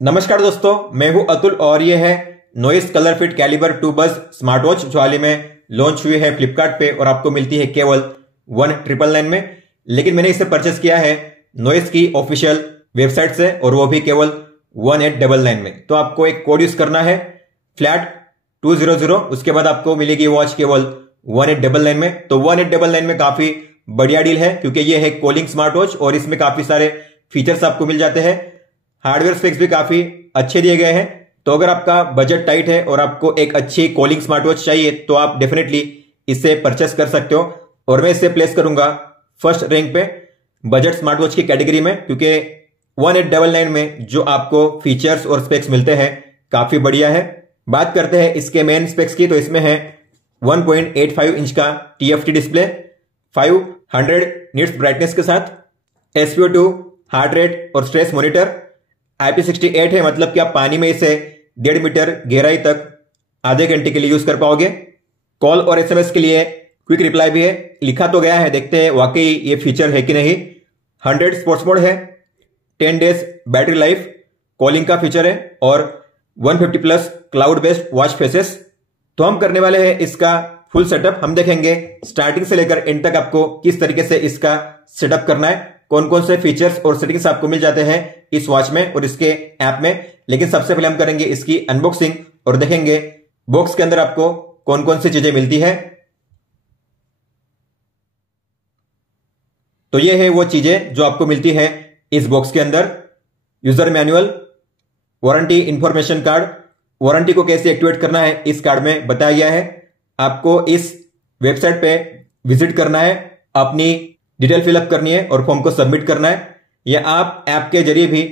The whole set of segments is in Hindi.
नमस्कार दोस्तों, मैं हूं अतुल और ये है नॉइस कलर फिट कैलिबर 2 बज स्मार्ट वॉच जो हाल ही में लॉन्च हुई है फ्लिपकार्ट पे और आपको मिलती है केवल 1999 में। लेकिन मैंने इसे परचेस किया है नॉइस की ऑफिशियल वेबसाइट से और वो भी केवल 1899 में। तो आपको एक कोड यूज करना है फ्लैट 200, उसके बाद आपको मिलेगी वॉच केवल 1899 में। तो 1899 में काफी बढ़िया डील है क्योंकि ये है कॉलिंग स्मार्ट वॉच और इसमें काफी सारे फीचर्स आपको मिल जाते हैं। हार्डवेयर स्पेक्स भी काफी अच्छे दिए गए हैं। तो अगर आपका बजट टाइट है और आपको एक अच्छी कॉलिंग स्मार्ट वॉच चाहिए तो आप डेफिनेटली इसे परचेस कर सकते हो और मैं इसे प्लेस करूंगा फर्स्ट रैंक पे बजट स्मार्ट वॉच की कैटेगरी में, क्योंकि 1899 में जो आपको फीचर्स और स्पेक्स मिलते हैं काफी बढ़िया है। बात करते हैं इसके मेन स्पेक्स की, तो इसमें है 1.85 इंच का TFT डिस्प्ले, 500 निट्स ब्राइटनेस के साथ, SpO2 हार्ट रेट और स्ट्रेस मॉनिटर, IP68 है, मतलब कि आप पानी में इसे 1.5 मीटर गहराई तक आधे घंटे के लिए यूज कर पाओगे। कॉल और SMS के लिए क्विक रिप्लाई भी है, लिखा तो गया है, देखते हैं वाकई ये फीचर है कि नहीं। 100 स्पोर्ट्स मोड है, 10 डेज बैटरी लाइफ कॉलिंग का फीचर है और 150 plus cloud based watch faces. तो हम करने वाले हैं इसका फुल सेटअप। हम देखेंगे स्टार्टिंग से लेकर एंड तक आपको किस तरीके से इसका सेटअप करना है, कौन कौन से फीचर्स और सेटिंग्स आपको मिल जाते हैं इस वॉच में और इसके ऐप में। लेकिन सबसे पहले हम करेंगे इसकी अनबॉक्सिंग और देखेंगे बॉक्स के अंदर आपको कौन कौन सी चीजें मिलती है। तो ये है वो चीजें जो आपको मिलती है इस बॉक्स के अंदर। User manual, warranty information card, warranty को कैसे एक्टिवेट करना है इस कार्ड में बताया गया है। आपको इस वेबसाइट पे विजिट करना है, अपनी डिटेल फिलअप करनी है और फॉर्म को सबमिट करना है, या आप ऐप के जरिए भी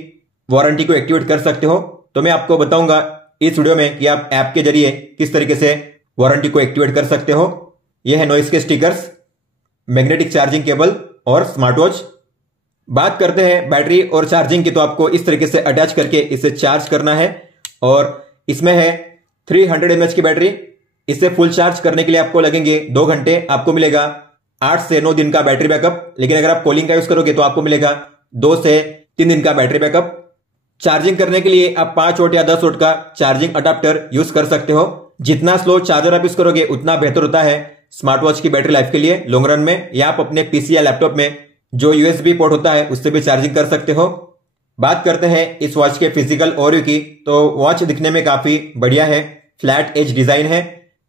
वारंटी को एक्टिवेट कर सकते हो। तो मैं आपको बताऊंगा इस वीडियो में कि आप ऐप के जरिए किस तरीके से वारंटी को एक्टिवेट कर सकते हो। यह है नॉइस के स्टिकर्स, मैग्नेटिक चार्जिंग केबल और स्मार्ट वॉच। बात करते हैं बैटरी और चार्जिंग की, तो आपको इस तरीके से अटैच करके इसे चार्ज करना है और इसमें है 300 mAh की बैटरी। इसे फुल चार्ज करने के लिए आपको लगेंगे 2 घंटे। आपको मिलेगा 8 से 9 दिन का बैटरी बैकअप, लेकिन अगर आप कॉलिंग का यूज करोगे तो आपको मिलेगा 2 से 3 दिन का बैटरी बैकअप। चार्जिंग करने के लिए आप 5 वोल्ट या 10 वोल्ट का चार्जिंग अडाप्टर यूज कर सकते हो। जितना स्लो चार्जर आप यूज करोगे उतना बेहतर होता है स्मार्ट वॉच की बैटरी लाइफ के लिए लॉन्ग रन में। या आप अपने पीसी या लैपटॉप में जो USB पोर्ट होता है उससे भी चार्जिंग कर सकते हो। बात करते हैं इस वॉच के फिजिकल ओवरव्यू की, तो वॉच दिखने में काफी बढ़िया है, फ्लैट एज डिजाइन है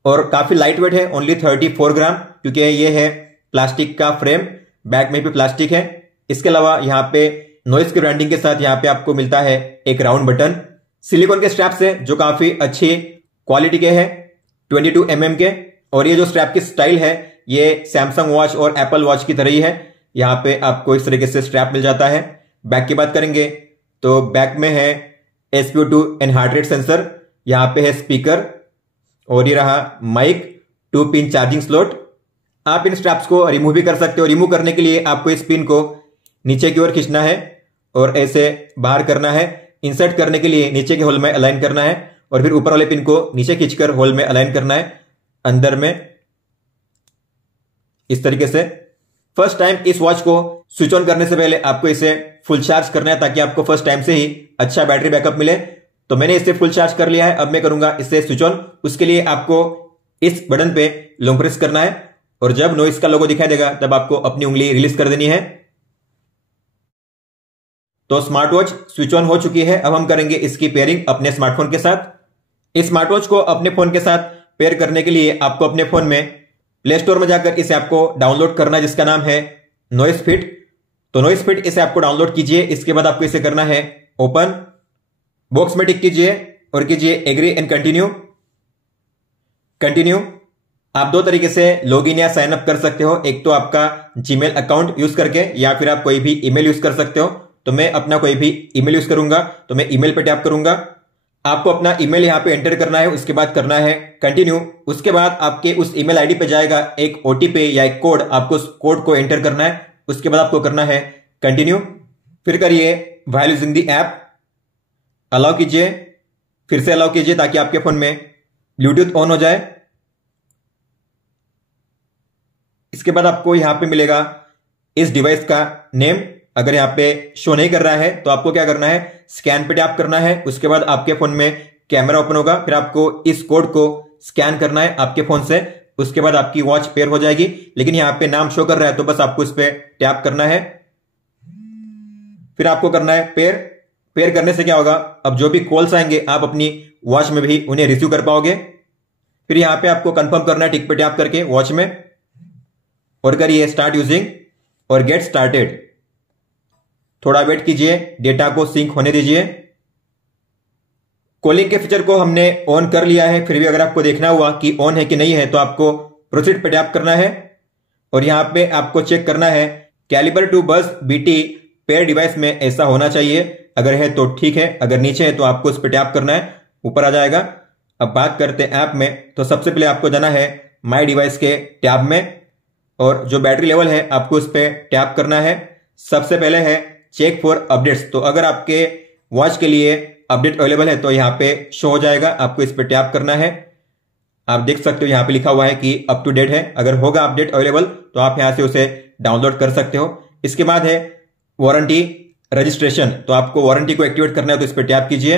और काफी लाइट वेट है, ओनली 34 ग्राम, क्योंकि ये है प्लास्टिक का फ्रेम, बैक में भी प्लास्टिक है। इसके अलावा यहाँ पे नॉइस की ब्रांडिंग के साथ यहाँ पे आपको मिलता है एक राउंड बटन। सिलिकॉन के स्ट्रैप्स है जो काफी अच्छी क्वालिटी के हैं, 22 mm के। और ये जो स्ट्रैप की स्टाइल है ये सैमसंग वॉच और एप्पल वॉच की तरह ही है। यहाँ पे आपको इस तरीके से स्ट्रैप मिल जाता है। बैक की बात करेंगे तो बैक में है SpO2 and heart rate sensor, यहाँ पे है स्पीकर और ये रहा माइक, 2 पिन चार्जिंग स्लॉट। आप इन स्ट्रैप्स को रिमूव भी कर सकते हो। रिमूव करने के लिए आपको इस पिन को नीचे की ओर खींचना है और ऐसे बाहर करना है। इंसर्ट करने के लिए नीचे के होल में अलाइन करना है और फिर ऊपर वाले पिन को नीचे खींचकर होल में अलाइन करना है अंदर में, इस तरीके से। फर्स्ट टाइम इस वॉच को स्विच ऑन करने से पहले आपको इसे फुल चार्ज करना है ताकि आपको फर्स्ट टाइम से ही अच्छा बैटरी बैकअप मिले। तो मैंने इसे फुल चार्ज कर लिया है, अब मैं करूंगा इसे स्विच ऑन। उसके लिए आपको इस बटन पे लॉन्ग प्रेस करना है और जब नॉइस का लोगो दिखाई देगा तब आपको अपनी उंगली रिलीज कर देनी है। तो स्मार्ट वॉच स्विच ऑन हो चुकी है। अब हम करेंगे इसकी पेयरिंग अपने स्मार्टफोन के साथ। इस स्मार्ट वॉच को अपने फोन के साथ पेयर करने के लिए आपको अपने फोन में प्ले स्टोर में जाकर इस ऐप को डाउनलोड करना है जिसका नाम है नॉइस फिट। तो नॉइस फिट इस ऐप को डाउनलोड कीजिए। इसके बाद आपको इसे करना है ओपन, बॉक्स में टिक कीजिए और कीजिए एग्री एंड कंटिन्यू। कंटिन्यू। आप 2 तरीके से लॉगिन या साइन अप कर सकते हो, एक तो आपका जीमेल अकाउंट यूज करके या फिर आप कोई भी ईमेल यूज कर सकते हो। तो मैं अपना कोई भी ईमेल यूज करूंगा, तो मैं ईमेल पे टैप करूंगा। आपको अपना ईमेल यहां पे एंटर करना है, उसके बाद करना है कंटिन्यू। उसके बाद आपके उस ईमेल आईडी पे जाएगा एक OTP या एक कोड, आपको उस कोड को एंटर करना है। उसके बाद आपको करना है कंटिन्यू। फिर करिए while using the app, allow कीजिए, फिर से अलाउ कीजिए ताकि आपके फोन में ब्लूटूथ ऑन हो जाए। इसके बाद आपको यहां पे मिलेगा इस डिवाइस का नेम, अगर यहाँ पे शो नहीं कर रहा है तो आपको क्या करना है, स्कैन पे टैप करना है। उसके बाद आपके फोन में कैमरा ओपन होगा, फिर आपको इस कोड को स्कैन करना है आपके फोन से। उसके बाद आपकी वॉच पेयर हो जाएगी। लेकिन यहाँ पे नाम शो कर रहा है तो बस आपको इस पे टैप करना है, फिर आपको करना है पेयर। पेयर करने से क्या होगा, अब जो भी कॉल्स आएंगे आप अपनी वॉच में भी उन्हें रिसीव कर पाओगे। फिर यहाँ पे आपको कंफर्म करना है टिक पे टैप करके वॉच में, और करिए स्टार्ट यूजिंग और गेट स्टार्टेड। थोड़ा वेट कीजिए, डेटा को सिंक होने दीजिए। कॉलिंग के फीचर को हमने ऑन कर लिया है, फिर भी अगर आपको देखना हुआ कि ऑन है कि नहीं है तो आपको प्रोसीड पे टैप करना है, और यहां पे आपको चेक करना है कैलिबर टू बस बीटी पेयर डिवाइस में ऐसा होना चाहिए। अगर है तो ठीक है, अगर नीचे है तो आपको उस पर टैप करना है, ऊपर आ जाएगा। अब बात करते हैं ऐप में, तो सबसे पहले आपको जाना है माई डिवाइस के टैब में, और जो बैटरी लेवल है आपको उस पर टैप करना है। सबसे पहले है चेक फॉर अपडेट्स, तो अगर आपके वॉच के लिए अपडेट अवेलेबल है तो यहाँ पे शो हो जाएगा, आपको इस पर टैप करना है। आप देख सकते हो यहाँ पे लिखा हुआ है कि अप टू डेट है। अगर होगा अपडेट अवेलेबल तो आप यहां से उसे डाउनलोड कर सकते हो। इसके बाद है वारंटी रजिस्ट्रेशन, तो आपको वारंटी को एक्टिवेट करना है तो इस पर टैप कीजिए।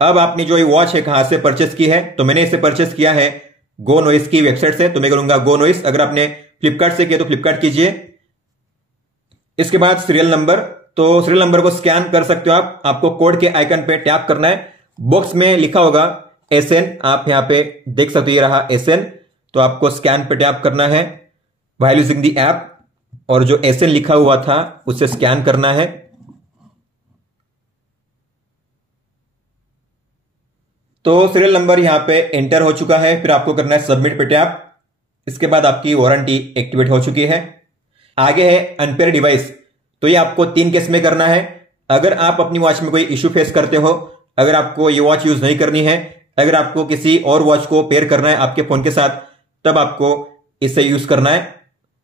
अब आपने जो ये वॉच है कहां से परचेस की है, तो मैंने इसे परचेस किया है गो नॉइस की वेबसाइट से, तो मैं करूंगा गो नॉइस। अगर आपने फ्लिपकार्ट से किया तो फ्लिपकार्ट कीजिए। इसके बाद सीरियल नंबर, तो सीरियल नंबर को स्कैन कर सकते हो आप। आपको कोड के आइकन पे टैप करना है, बॉक्स में लिखा होगा SN, आप यहां पे देख सकते हो ये रहा SN, तो आपको स्कैन पे टैप करना है व्हाइल यूजिंग द ऐप, और जो SN लिखा हुआ था उसे स्कैन करना है। तो सीरियल नंबर यहां पे एंटर हो चुका है, फिर आपको करना है सबमिट पे टैप। इसके बाद आपकी वारंटी एक्टिवेट हो चुकी है। आगे है अनपेयर डिवाइस, तो ये आपको 3 केस में करना है। अगर आप अपनी वॉच में कोई इश्यू फेस करते हो, अगर आपको ये वॉच यूज नहीं करनी है, अगर आपको किसी और वॉच को पेयर करना है आपके फोन के साथ, तब आपको इसे यूज करना है।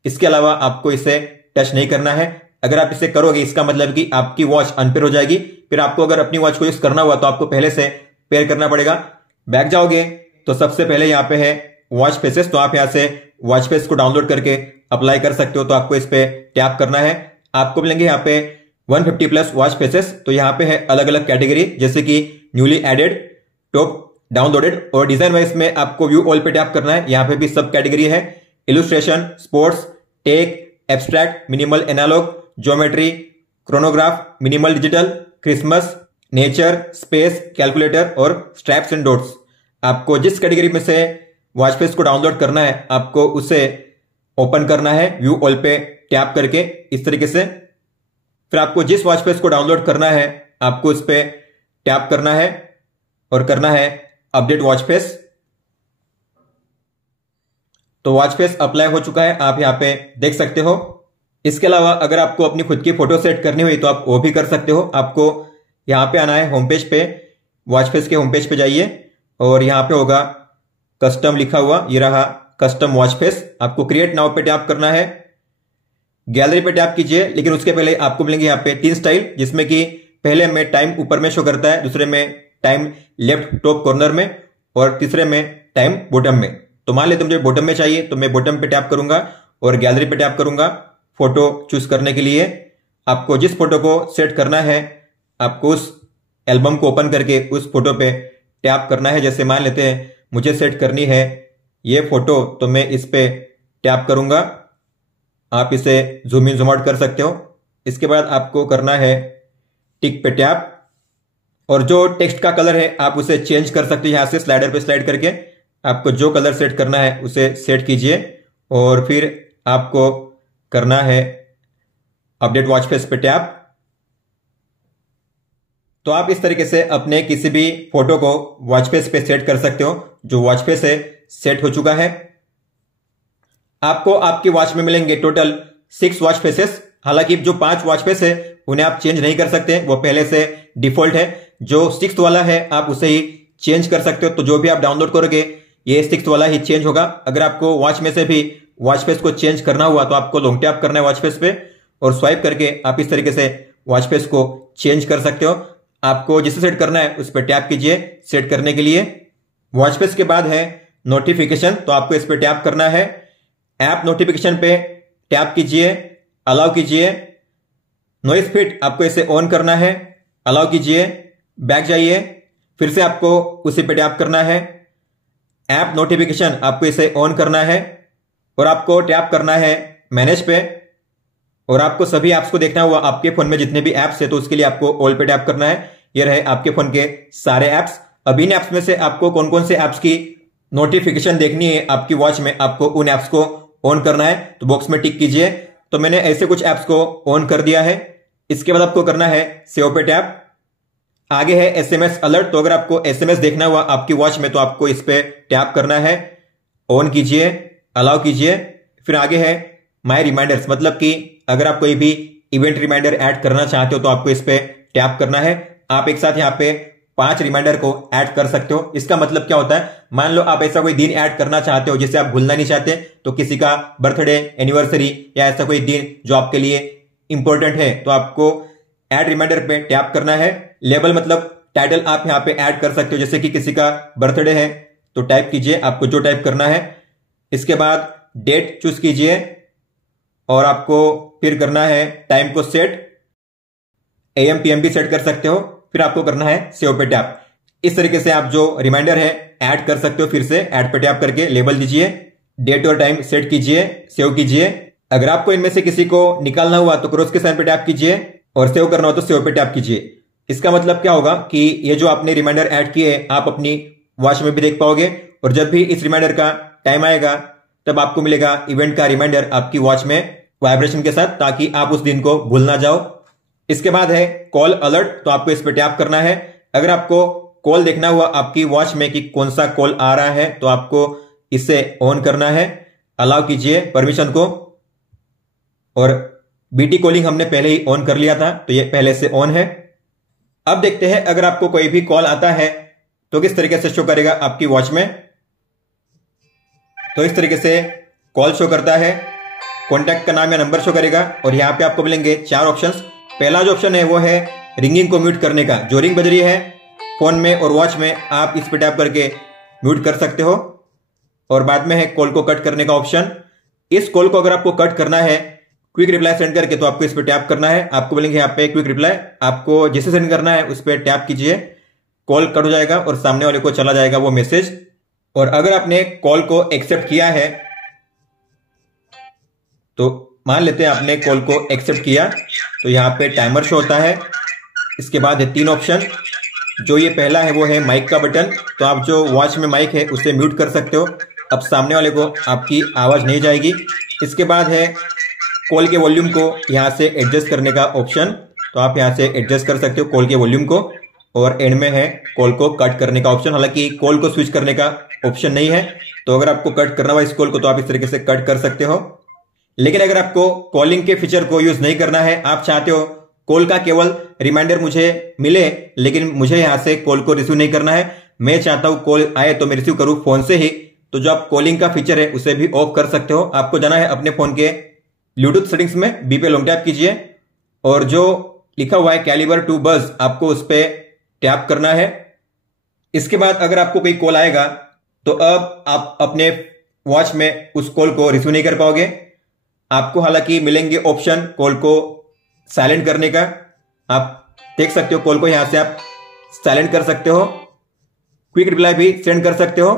इसके अलावा आपको इसे टच नहीं करना है। अगर आप इसे करोगे इसका मतलब कि आपकी वॉच अनपेयर हो जाएगी। फिर आपको अगर अपनी वॉच को यूज करना हुआ तो आपको पहले से पेयर करना पड़ेगा। बैक जाओगे तो सबसे पहले यहाँ पे है वॉच फेसेस, तो आप यहाँ से वॉच फेस को डाउनलोड करके अप्लाई कर सकते हो। तो आपको इस पे टैप करना है, आपको मिलेंगे यहाँ पे 150 प्लस वॉच फेसेस। तो यहाँ पे है अलग अलग कैटेगरी, जैसे कि न्यूली एडेड, टॉप, डाउनलोडेड, और डिजाइन वाइज में आपको व्यू ऑल पे टैप करना है। यहाँ पे भी सब कैटेगरी है, illustration, sports, tech, abstract, minimal analogue, geometry, chronograph, minimal digital, Christmas, nature, space, calculator और स्ट्रैप्स एंड डॉट्स। आपको जिस कैटेगरी में से वॉच फेस को डाउनलोड करना है आपको उसे ओपन करना है व्यू ऑल पे टैप करके, इस तरीके से। फिर आपको जिस वॉच फेस को डाउनलोड करना है आपको उस पे टैप करना है और करना है अपडेट वॉच फेस। तो वॉच फेस अप्लाई हो चुका है, आप यहां पे देख सकते हो। इसके अलावा अगर आपको अपनी खुद की फोटो सेट करनी हुई तो आप वो भी कर सकते हो। आपको यहां पे आना है होम पेज पे, वॉच फेस के होम पेज पे जाइए और यहां पे होगा कस्टम लिखा हुआ, ये रहा कस्टम वॉच फेस। आपको क्रिएट नाउ पे टैप करना है, गैलरी पे टैप कीजिए। लेकिन उसके पहले आपको मिलेंगे यहाँ पे 3 स्टाइल, जिसमें कि पहले में टाइम ऊपर में शो करता है, दूसरे में टाइम लेफ्ट टॉप कॉर्नर में, और तीसरे में टाइम बॉटम में। तो मान लेते मुझे बॉटम में चाहिए तो मैं बॉटम पे टैप करूंगा और गैलरी पे टैप करूंगा फोटो चूज करने के लिए। आपको जिस फोटो को सेट करना है आपको उस एल्बम को ओपन करके उस फोटो पे टैप करना है। जैसे मान लेते हैं मुझे सेट करनी है ये फोटो, तो मैं इस पे टैप करूंगा। आप इसे जूम इन जूम आउट कर सकते हो। इसके बाद आपको करना है टिक पे टैप, और जो टेक्स्ट का कलर है आप उसे चेंज कर सकते हो यहां से स्लाइडर पे स्लाइड करके। आपको जो कलर सेट करना है उसे सेट कीजिए और फिर आपको करना है अपडेट वॉच फेस पे टैप। तो आप इस तरीके से अपने किसी भी फोटो को वॉच फेस पे सेट कर सकते हो। जो वॉच फेस है सेट हो चुका है। आपको आपकी वॉच में मिलेंगे टोटल 6 वॉच फेसेस। हालांकि जो 5 वॉच फेस है उन्हें आप चेंज नहीं कर सकते, वो पहले से डिफॉल्ट है। जो 6th वाला है आप उसे ही चेंज कर सकते हो। तो जो भी आप डाउनलोड करोगे ये 6th वाला ही चेंज होगा। अगर आपको वॉच में से भी वॉच फेस को चेंज करना हुआ तो आपको लॉन्ग टैप करना है वॉच फेस पे और स्वाइप करके आप इस तरीके से वॉच फेस को चेंज कर सकते हो। आपको जिसे सेट करना है उस पर टैप कीजिए सेट करने के लिए। वॉच फेस के बाद है नोटिफिकेशन, तो आपको इस पर टैप करना है। ऐप नोटिफिकेशन पे टैप कीजिए, अलाउ कीजिए। नॉइस फिट आपको इसे ऑन करना है, अलाउ कीजिए, बैक जाइए, फिर से आपको उसी पे टैप करना है। ऐप नोटिफिकेशन आपको इसे ऑन करना है और आपको टैप करना है मैनेज पे, और आपको सभी ऐप्स को देखना हुआ आपके फोन में जितने भी ऐप्स है तो उसके लिए आपको ऑल पे टैप करना है। ये रहे आपके फोन के सारे ऐप्स। अब इन ऐप्स में से आपको कौन कौन से ऐप्स की नोटिफिकेशन देखनी है आपकी वॉच में, आपको उन ऐप्स को ऑन करना है, तो बॉक्स में टिक कीजिए। तो मैंने ऐसे कुछ ऐप्स को ऑन कर दिया है। इसके बाद आपको करना है सेव पे टैप। आगे है एसएमएस अलर्ट, तो अगर आपको एसएमएस देखना हुआ आपकी वॉच में तो आपको इस पे टैप करना है, ऑन कीजिए, अलाउ कीजिए। फिर आगे है माय रिमाइंडर्स, मतलब कि अगर आप कोई भी इवेंट रिमाइंडर ऐड करना चाहते हो तो आपको इस पे टैप करना है। आप एक साथ यहाँ पे 5 रिमाइंडर को ऐड कर सकते हो। इसका मतलब क्या होता है, मान लो आप ऐसा कोई दिन ऐड करना चाहते हो जिसे आप भूलना नहीं चाहते, तो किसी का बर्थडे, एनिवर्सरी या ऐसा कोई दिन जो आपके लिए इंपॉर्टेंट है, तो आपको ऐड रिमाइंडर पे टैप करना है। लेबल मतलब टाइटल आप यहाँ पे ऐड कर सकते हो, जैसे कि किसी का बर्थडे है तो टाइप कीजिए आपको जो टाइप करना है। इसके बाद डेट चूज कीजिए और आपको फिर करना है टाइम को सेट, AM PM भी सेट कर सकते हो। फिर आपको करना है सेव पे टैप। इस तरीके से आप जो रिमाइंडर है ऐड कर सकते हो। फिर से ऐड पे टैप करके लेबल दीजिए, डेट और टाइम सेट कीजिए, सेव कीजिए। अगर आपको इनमें से किसी को निकालना हुआ तो क्रॉस के साइन पे टैप कीजिए और सेव करना हो तो सेव पे टैप कीजिए। इसका मतलब क्या होगा कि ये जो आपने रिमाइंडर ऐड किए आप अपनी वॉच में भी देख पाओगे, और जब भी इस रिमाइंडर का टाइम आएगा तब आपको मिलेगा इवेंट का रिमाइंडर आपकी वॉच में वाइब्रेशन के साथ, ताकि आप उस दिन को भूल ना जाओ। इसके बाद है कॉल अलर्ट, तो आपको इस पर टैप करना है। अगर आपको कॉल देखना हुआ आपकी वॉच में कि कौन सा कॉल आ रहा है तो आपको इसे ऑन करना है, अलाउ कीजिए परमिशन को। और बीटी कॉलिंग हमने पहले ही ऑन कर लिया था तो ये पहले से ऑन है। अब देखते हैं अगर आपको कोई भी कॉल आता है तो किस तरीके से शो करेगा आपकी वॉच में। तो इस तरीके से कॉल शो करता है, कॉन्टैक्ट का नाम या नंबर शो करेगा, और यहाँ पे आपको मिलेंगे 4 ऑप्शंस। पहला जो ऑप्शन है वो है रिंगिंग को म्यूट करने का। जो रिंग बज रही है फोन में और वॉच में आप इस पे टैप करके म्यूट कर सकते हो। और बाद में है कॉल को कट करने का ऑप्शन। इस कॉल को अगर आपको कट करना है क्विक रिप्लाई सेंड करके तो आपको इस पे टैप करना है। आपको मिलेंगे यहाँ पे क्विक रिप्लाई, आपको जिसे सेंड करना है उस पर टैप कीजिए, कॉल कट हो जाएगा और सामने वाले को चला जाएगा वो मैसेज। और अगर आपने कॉल को एक्सेप्ट किया है तो मान लेते हैं आपने कॉल को एक्सेप्ट किया, तो यहाँ पे टाइमर शो होता है। इसके बाद है 3 ऑप्शन। जो ये पहला है वो है माइक का बटन, तो आप जो वॉच में माइक है उसे म्यूट कर सकते हो, अब सामने वाले को आपकी आवाज नहीं जाएगी। इसके बाद है कॉल के वॉल्यूम को यहाँ से एडजस्ट करने का ऑप्शन, तो आप यहाँ से एडजस्ट कर सकते हो कॉल के वॉल्यूम को। और एंड में है कॉल को कट करने का ऑप्शन, हालांकि कॉल को स्विच करने का ऑप्शन नहीं है, तो अगर आपको कट करना हो इस कॉल को तो आप इस तरीके से कट कर सकते हो। लेकिन अगर आपको कॉलिंग के फीचर को यूज नहीं करना है, आप चाहते हो कॉल का केवल रिमाइंडर मुझे मिले लेकिन मुझे यहां से कॉल को रिसीव नहीं करना है, मैं चाहता हूं कॉल आए तो मैं रिसीव करूं फोन से ही, तो जो आप कॉलिंग का फीचर है उसे भी ऑफ कर सकते हो। आपको जाना है अपने फोन के ब्लूटूथ सेटिंग्स में, बी पे लॉन्ग टैप कीजिए और जो लिखा हुआ है कैलिबर टू बज आपको उस पर टैप करना है। इसके बाद अगर आपको कोई कॉल आएगा तो अब आप अपने वॉच में उस कॉल को रिसीव नहीं कर पाओगे। आपको हालांकि मिलेंगे ऑप्शन कॉल को साइलेंट करने का, आप देख सकते हो कॉल को यहां से आप साइलेंट कर सकते हो, क्विक रिप्लाई भी सेंड कर सकते हो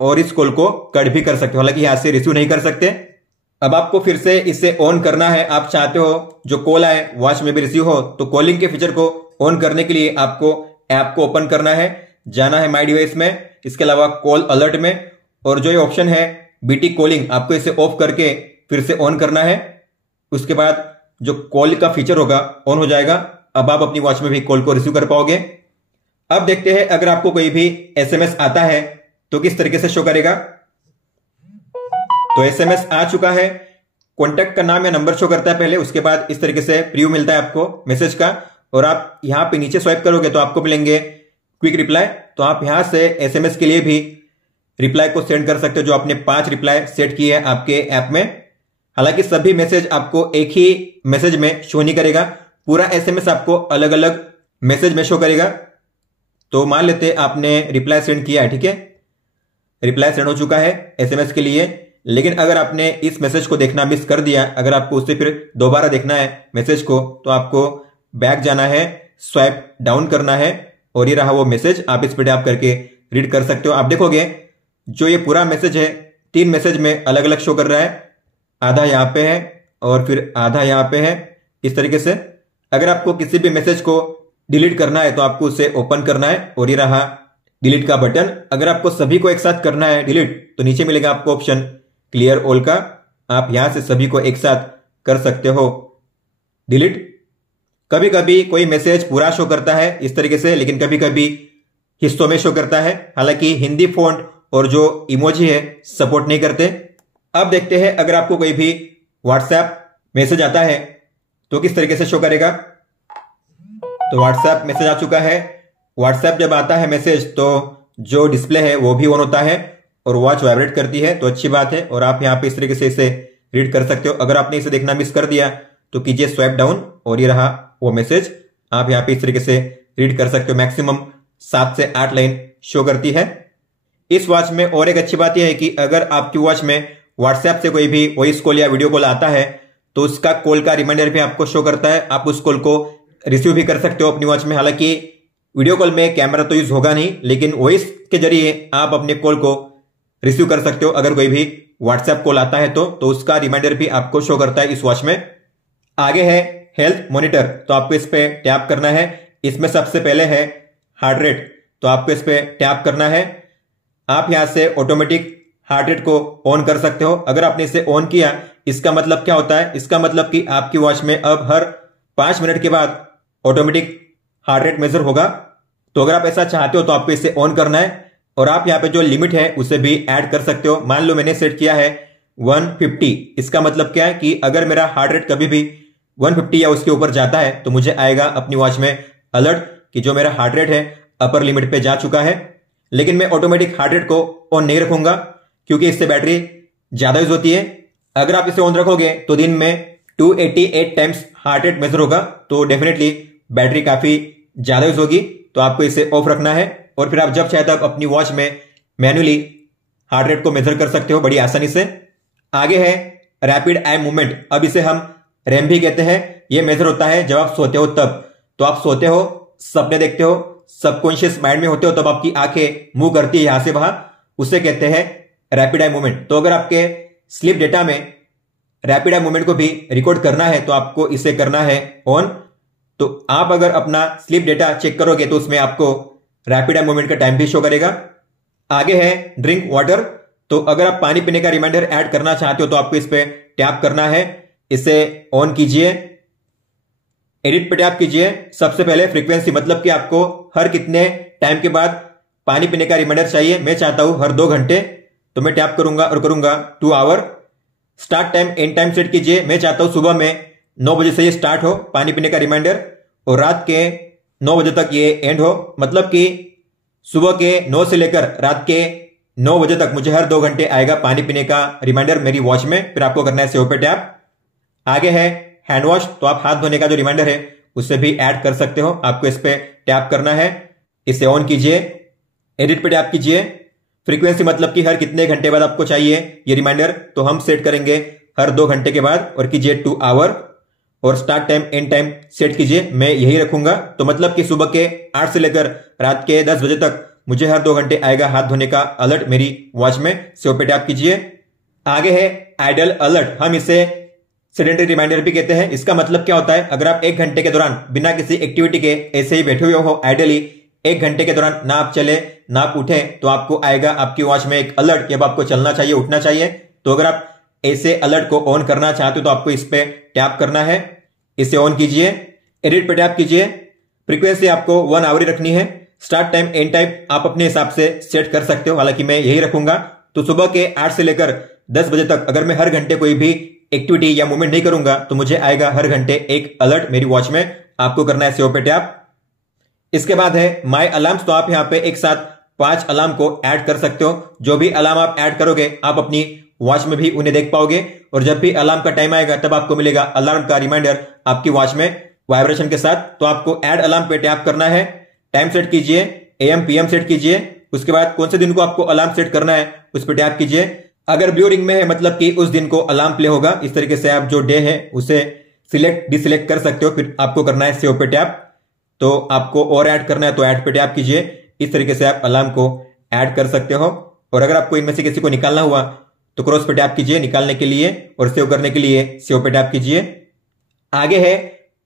और इस कॉल को कट भी कर सकते हो, हालांकि यहां से रिसीव नहीं कर सकते। अब आपको फिर से इसे ऑन करना है, आप चाहते हो जो कॉल आए वॉच में भी रिसीव हो, तो कॉलिंग के फीचर को ऑन करने के लिए आपको ऐप को ओपन करना है, जाना है माई डिवाइस में, इसके अलावा कॉल अलर्ट में, और जो ये ऑप्शन है बीटी कॉलिंग आपको इसे ऑफ करके फिर से ऑन करना है। उसके बाद जो कॉल का फीचर होगा ऑन हो जाएगा, अब आप अपनी वॉच में भी कॉल को रिसीव कर पाओगे। अब देखते हैं अगर आपको कोई भी एसएमएस आता है तो किस तरीके से शो करेगा। तो एसएमएस आ चुका है, कॉन्टैक्ट का नाम या नंबर शो करता है पहले, उसके बाद इस तरीके से प्रीव्यू मिलता है आपको मैसेज का, और आप यहां पे नीचे स्वाइप करोगे तो आपको मिलेंगे क्विक रिप्लाई, तो आप यहां से एसएमएस के लिए भी रिप्लाई को सेंड कर सकते हो, जो आपने 5 रिप्लाई सेट किए हैं आपके ऐप में। हालांकि सभी मैसेज आपको एक ही मैसेज में शो नहीं करेगा, पूरा एसएमएस आपको अलग अलग मैसेज में शो करेगा। तो मान लेते आपने रिप्लाई सेंड किया है, ठीक है, रिप्लाई सेंड हो चुका है एसएमएस के लिए। लेकिन अगर आपने इस मैसेज को देखना मिस कर दिया, अगर आपको उससे फिर दोबारा देखना है मैसेज को, तो आपको बैक जाना है, स्वाइप डाउन करना है और ये रहा वो मैसेज। आप इस पर टैप करके रीड कर सकते हो। आप देखोगे जो ये पूरा मैसेज है 3 मैसेज में अलग अलग शो कर रहा है। आधा यहाँ पे है और फिर आधा यहाँ पे है, इस तरीके से। अगर आपको किसी भी मैसेज को डिलीट करना है तो आपको उसे ओपन करना है और ये रहा डिलीट का बटन। अगर आपको सभी को एक साथ करना है डिलीट तो नीचे मिलेगा आपको ऑप्शन क्लियर ऑल का। आप यहां से सभी को एक साथ कर सकते हो डिलीट। कभी कभी कोई मैसेज पूरा शो करता है इस तरीके से, लेकिन कभी कभी हिस्सों में शो करता है। हालांकि हिंदी फॉन्ट और जो इमोजी है सपोर्ट नहीं करते। अब देखते हैं अगर आपको कोई भी व्हाट्सएप मैसेज आता है तो किस तरीके से शो करेगा। तो व्हाट्सएप मैसेज आ चुका है। व्हाट्सएप जब आता है मैसेज तो जो डिस्प्ले है वो भी ऑन होता है और वॉच वाइब्रेट करती है, तो अच्छी बात है। और आप यहाँ पे इस तरीके से इसे रीड कर सकते हो। अगर आपने इसे देखना मिस कर दिया तो कीजिए स्वाइप डाउन और ये रहा वो मैसेज। आप यहाँ पे इस तरीके से रीड कर सकते हो। मैक्सिमम 7 से 8 लाइन शो करती है इस वॉच में। और एक अच्छी बात यह है कि अगर आपकी वॉच में व्हाट्सएप से कोई भी वॉइस कॉल या वीडियो कॉल आता है तो उसका कॉल का रिमाइंडर भी आपको शो करता है। आप उस कॉल को रिसीव भी कर सकते हो अपनी वॉच में। हालांकि वीडियो कॉल में कैमरा तो यूज होगा नहीं, लेकिन वॉइस के जरिए आप अपने कॉल को रिसीव कर सकते हो। अगर कोई भी व्हाट्सएप कॉल आता है तो उसका रिमाइंडर भी आपको शो करता है इस वॉच में। आगे है हेल्थ मॉनिटर, तो आपको इस पे टैप करना है। इसमें सबसे पहले है हार्ट रेट, तो आपको इस पे टैप करना है। आप यहां से ऑटोमेटिक हार्ट रेट को ऑन कर सकते हो। अगर आपने इसे ऑन किया, इसका मतलब क्या होता है, इसका मतलब कि आपकी वॉच में अब हर 5 मिनट के बाद ऑटोमेटिक हार्ट रेट मेजर होगा। तो अगर आप ऐसा चाहते हो तो आपको इसे ऑन करना है और आप यहाँ पे जो लिमिट है उसे भी ऐड कर सकते हो। मान लो मैंने सेट किया है 150। इसका मतलब क्या है कि अगर मेरा हार्ट रेट कभी भी 150 या उसके ऊपर जाता है तो मुझे आएगा अपनी वॉच में अलर्ट कि जो मेरा हार्ट रेट है अपर लिमिट पे जा चुका है। लेकिन मैं ऑटोमेटिक हार्ट रेट को ऑन नहीं रखूंगा क्योंकि इससे बैटरी ज्यादा यूज होती है। अगर आप इसे ऑन रखोगे तो दिन में 288 टाइम्स हार्ट रेट मेजर होगा, तो डेफिनेटली बैटरी काफी ज्यादा यूज होगी। तो आपको इसे ऑफ रखना है और फिर आप जब चाहे तब अपनी वॉच में मैन्युअली हार्ट रेट को मेजर कर सकते हो बड़ी आसानी से। आगे है रैपिड आई मूवमेंट। अब इसे हम रैम भी कहते हैं। यह मेजर होता है जब आप सोते हो तब। तो आप सोते हो, सपने देखते हो, सबकॉन्शियस माइंड में होते हो, तब आपकी आंखें मूव करती है यहां से वहां, उसे कहते हैं रैपिड आई मूवमेंट। तो अगर आपके स्लीप डेटा में रैपिड आई मूवमेंट को भी रिकॉर्ड करना है तो आपको इसे करना है ऑन। तो आप अगर अपना स्लीप डेटा चेक करोगे तो उसमें आपको रैपिड आई मूवमेंट का टाइम भी शो करेगा। आगे है ड्रिंक वाटर। तो अगर आप पानी पीने का रिमाइंडर ऐड करना चाहते हो तो आपको इस पे टैप करना है। इसे ऑन कीजिए, एडिट पे टैप कीजिए। सबसे पहले फ्रीक्वेंसी, मतलब कि आपको हर कितने टाइम के बाद पानी पीने का रिमाइंडर चाहिए। मैं चाहता हूं हर 2 घंटे, तो मैं टैप करूंगा और करूंगा 2 hour. Start time end time set कीजिए। मैं चाहता हूं सुबह में 9 बजे से ये स्टार्ट हो पानी पीने का रिमाइंडर और रात के 9 बजे तक ये एंड हो। मतलब कि सुबह के 9 से लेकर रात के 9 बजे तक मुझे हर 2 घंटे आएगा पानी पीने का रिमाइंडर मेरी वॉच में। फिर आपको करना है सेव पे टैप। आगे है हैंड वॉश। तो आप हाथ धोने का जो रिमाइंडर है उसे भी ऐड कर सकते हो। आपको इस पे टैप करना है, इसे ऑन कीजिए, एडिट पे टैप कीजिए। फ्रीक्वेंसी मतलब कि हर कितने घंटे बाद आपको चाहिए ये रिमाइंडर, तो हम सेट करेंगे हर 2 घंटे के बाद और कीजिए 2 आवर। और start time end time set कीजिए, मैं यही रखूंगा। तो मतलब कि सुबह के 8 से लेकर रात के 10 बजे तक मुझे हर 2 घंटे आएगा हाथ धोने का अलर्ट मेरी वॉच में। सेव पे टैप कीजिए। आगे है आइडल अलर्ट। हम इसे सेडेंटरी रिमाइंडर भी कहते हैं। इसका मतलब क्या होता है, अगर आप 1 घंटे के दौरान बिना किसी एक्टिविटी के ऐसे ही बैठे हुए हो आइडली, 1 घंटे के दौरान ना आप चले ना आप उठे, तो आपको आएगा आपकी वॉच में एक अलर्ट कि अब आपको चलना चाहिए, उठना चाहिए। तो अगर आप ऐसे अलर्ट को ऑन करना चाहते हो तो आपको इस पे टैप करना है, इसे ऑन कीजिए, एडिट पे टैप कीजिए। फ्रीक्वेंसी आपको 1 आवर ही रखनी है। स्टार्ट टाइम एंड टाइम आप अपने हिसाब से सेट कर सकते हो, हालांकि मैं यही रखूंगा। तो सुबह के 8 से लेकर 10 बजे तक अगर मैं हर घंटे कोई भी एक्टिविटी या मूवमेंट नहीं करूंगा तो मुझे आएगा हर घंटे एक अलर्ट मेरी वॉच में। आपको करना है सेव पे टैप। इसके बाद है माय अलार्म्स। तो आप यहां पे एक साथ 5 अलार्म को ऐड कर सकते हो। जो भी अलार्म आप ऐड करोगे आप अपनी वॉच में भी उन्हें देख पाओगे और जब भी अलार्म का टाइम आएगा तब आपको मिलेगा अलार्म का रिमाइंडर आपकी वॉच में वाइब्रेशन के साथ। तो आपको ऐड अलार्म पे टैप करना है, टाइम सेट कीजिए, AM PM सेट कीजिए। उसके बाद कौन से दिन को आपको अलार्म सेट करना है उस पर टैप कीजिए। अगर ब्लू रिंग में है मतलब कि उस दिन को अलार्म प्ले होगा। इस तरीके से आप जो डे है उसे सिलेक्ट डिसिलेक्ट कर सकते हो। फिर आपको करना है सेव पे टैप। तो आपको और ऐड करना है तो ऐड पे टैप कीजिए। इस तरीके से आप अलार्म को ऐड कर सकते हो। और अगर आपको इनमें से किसी को निकालना हुआ तो क्रॉस पे टैप कीजिए निकालने के लिए, और सेव करने के लिए सेव पे टैप कीजिए। आगे है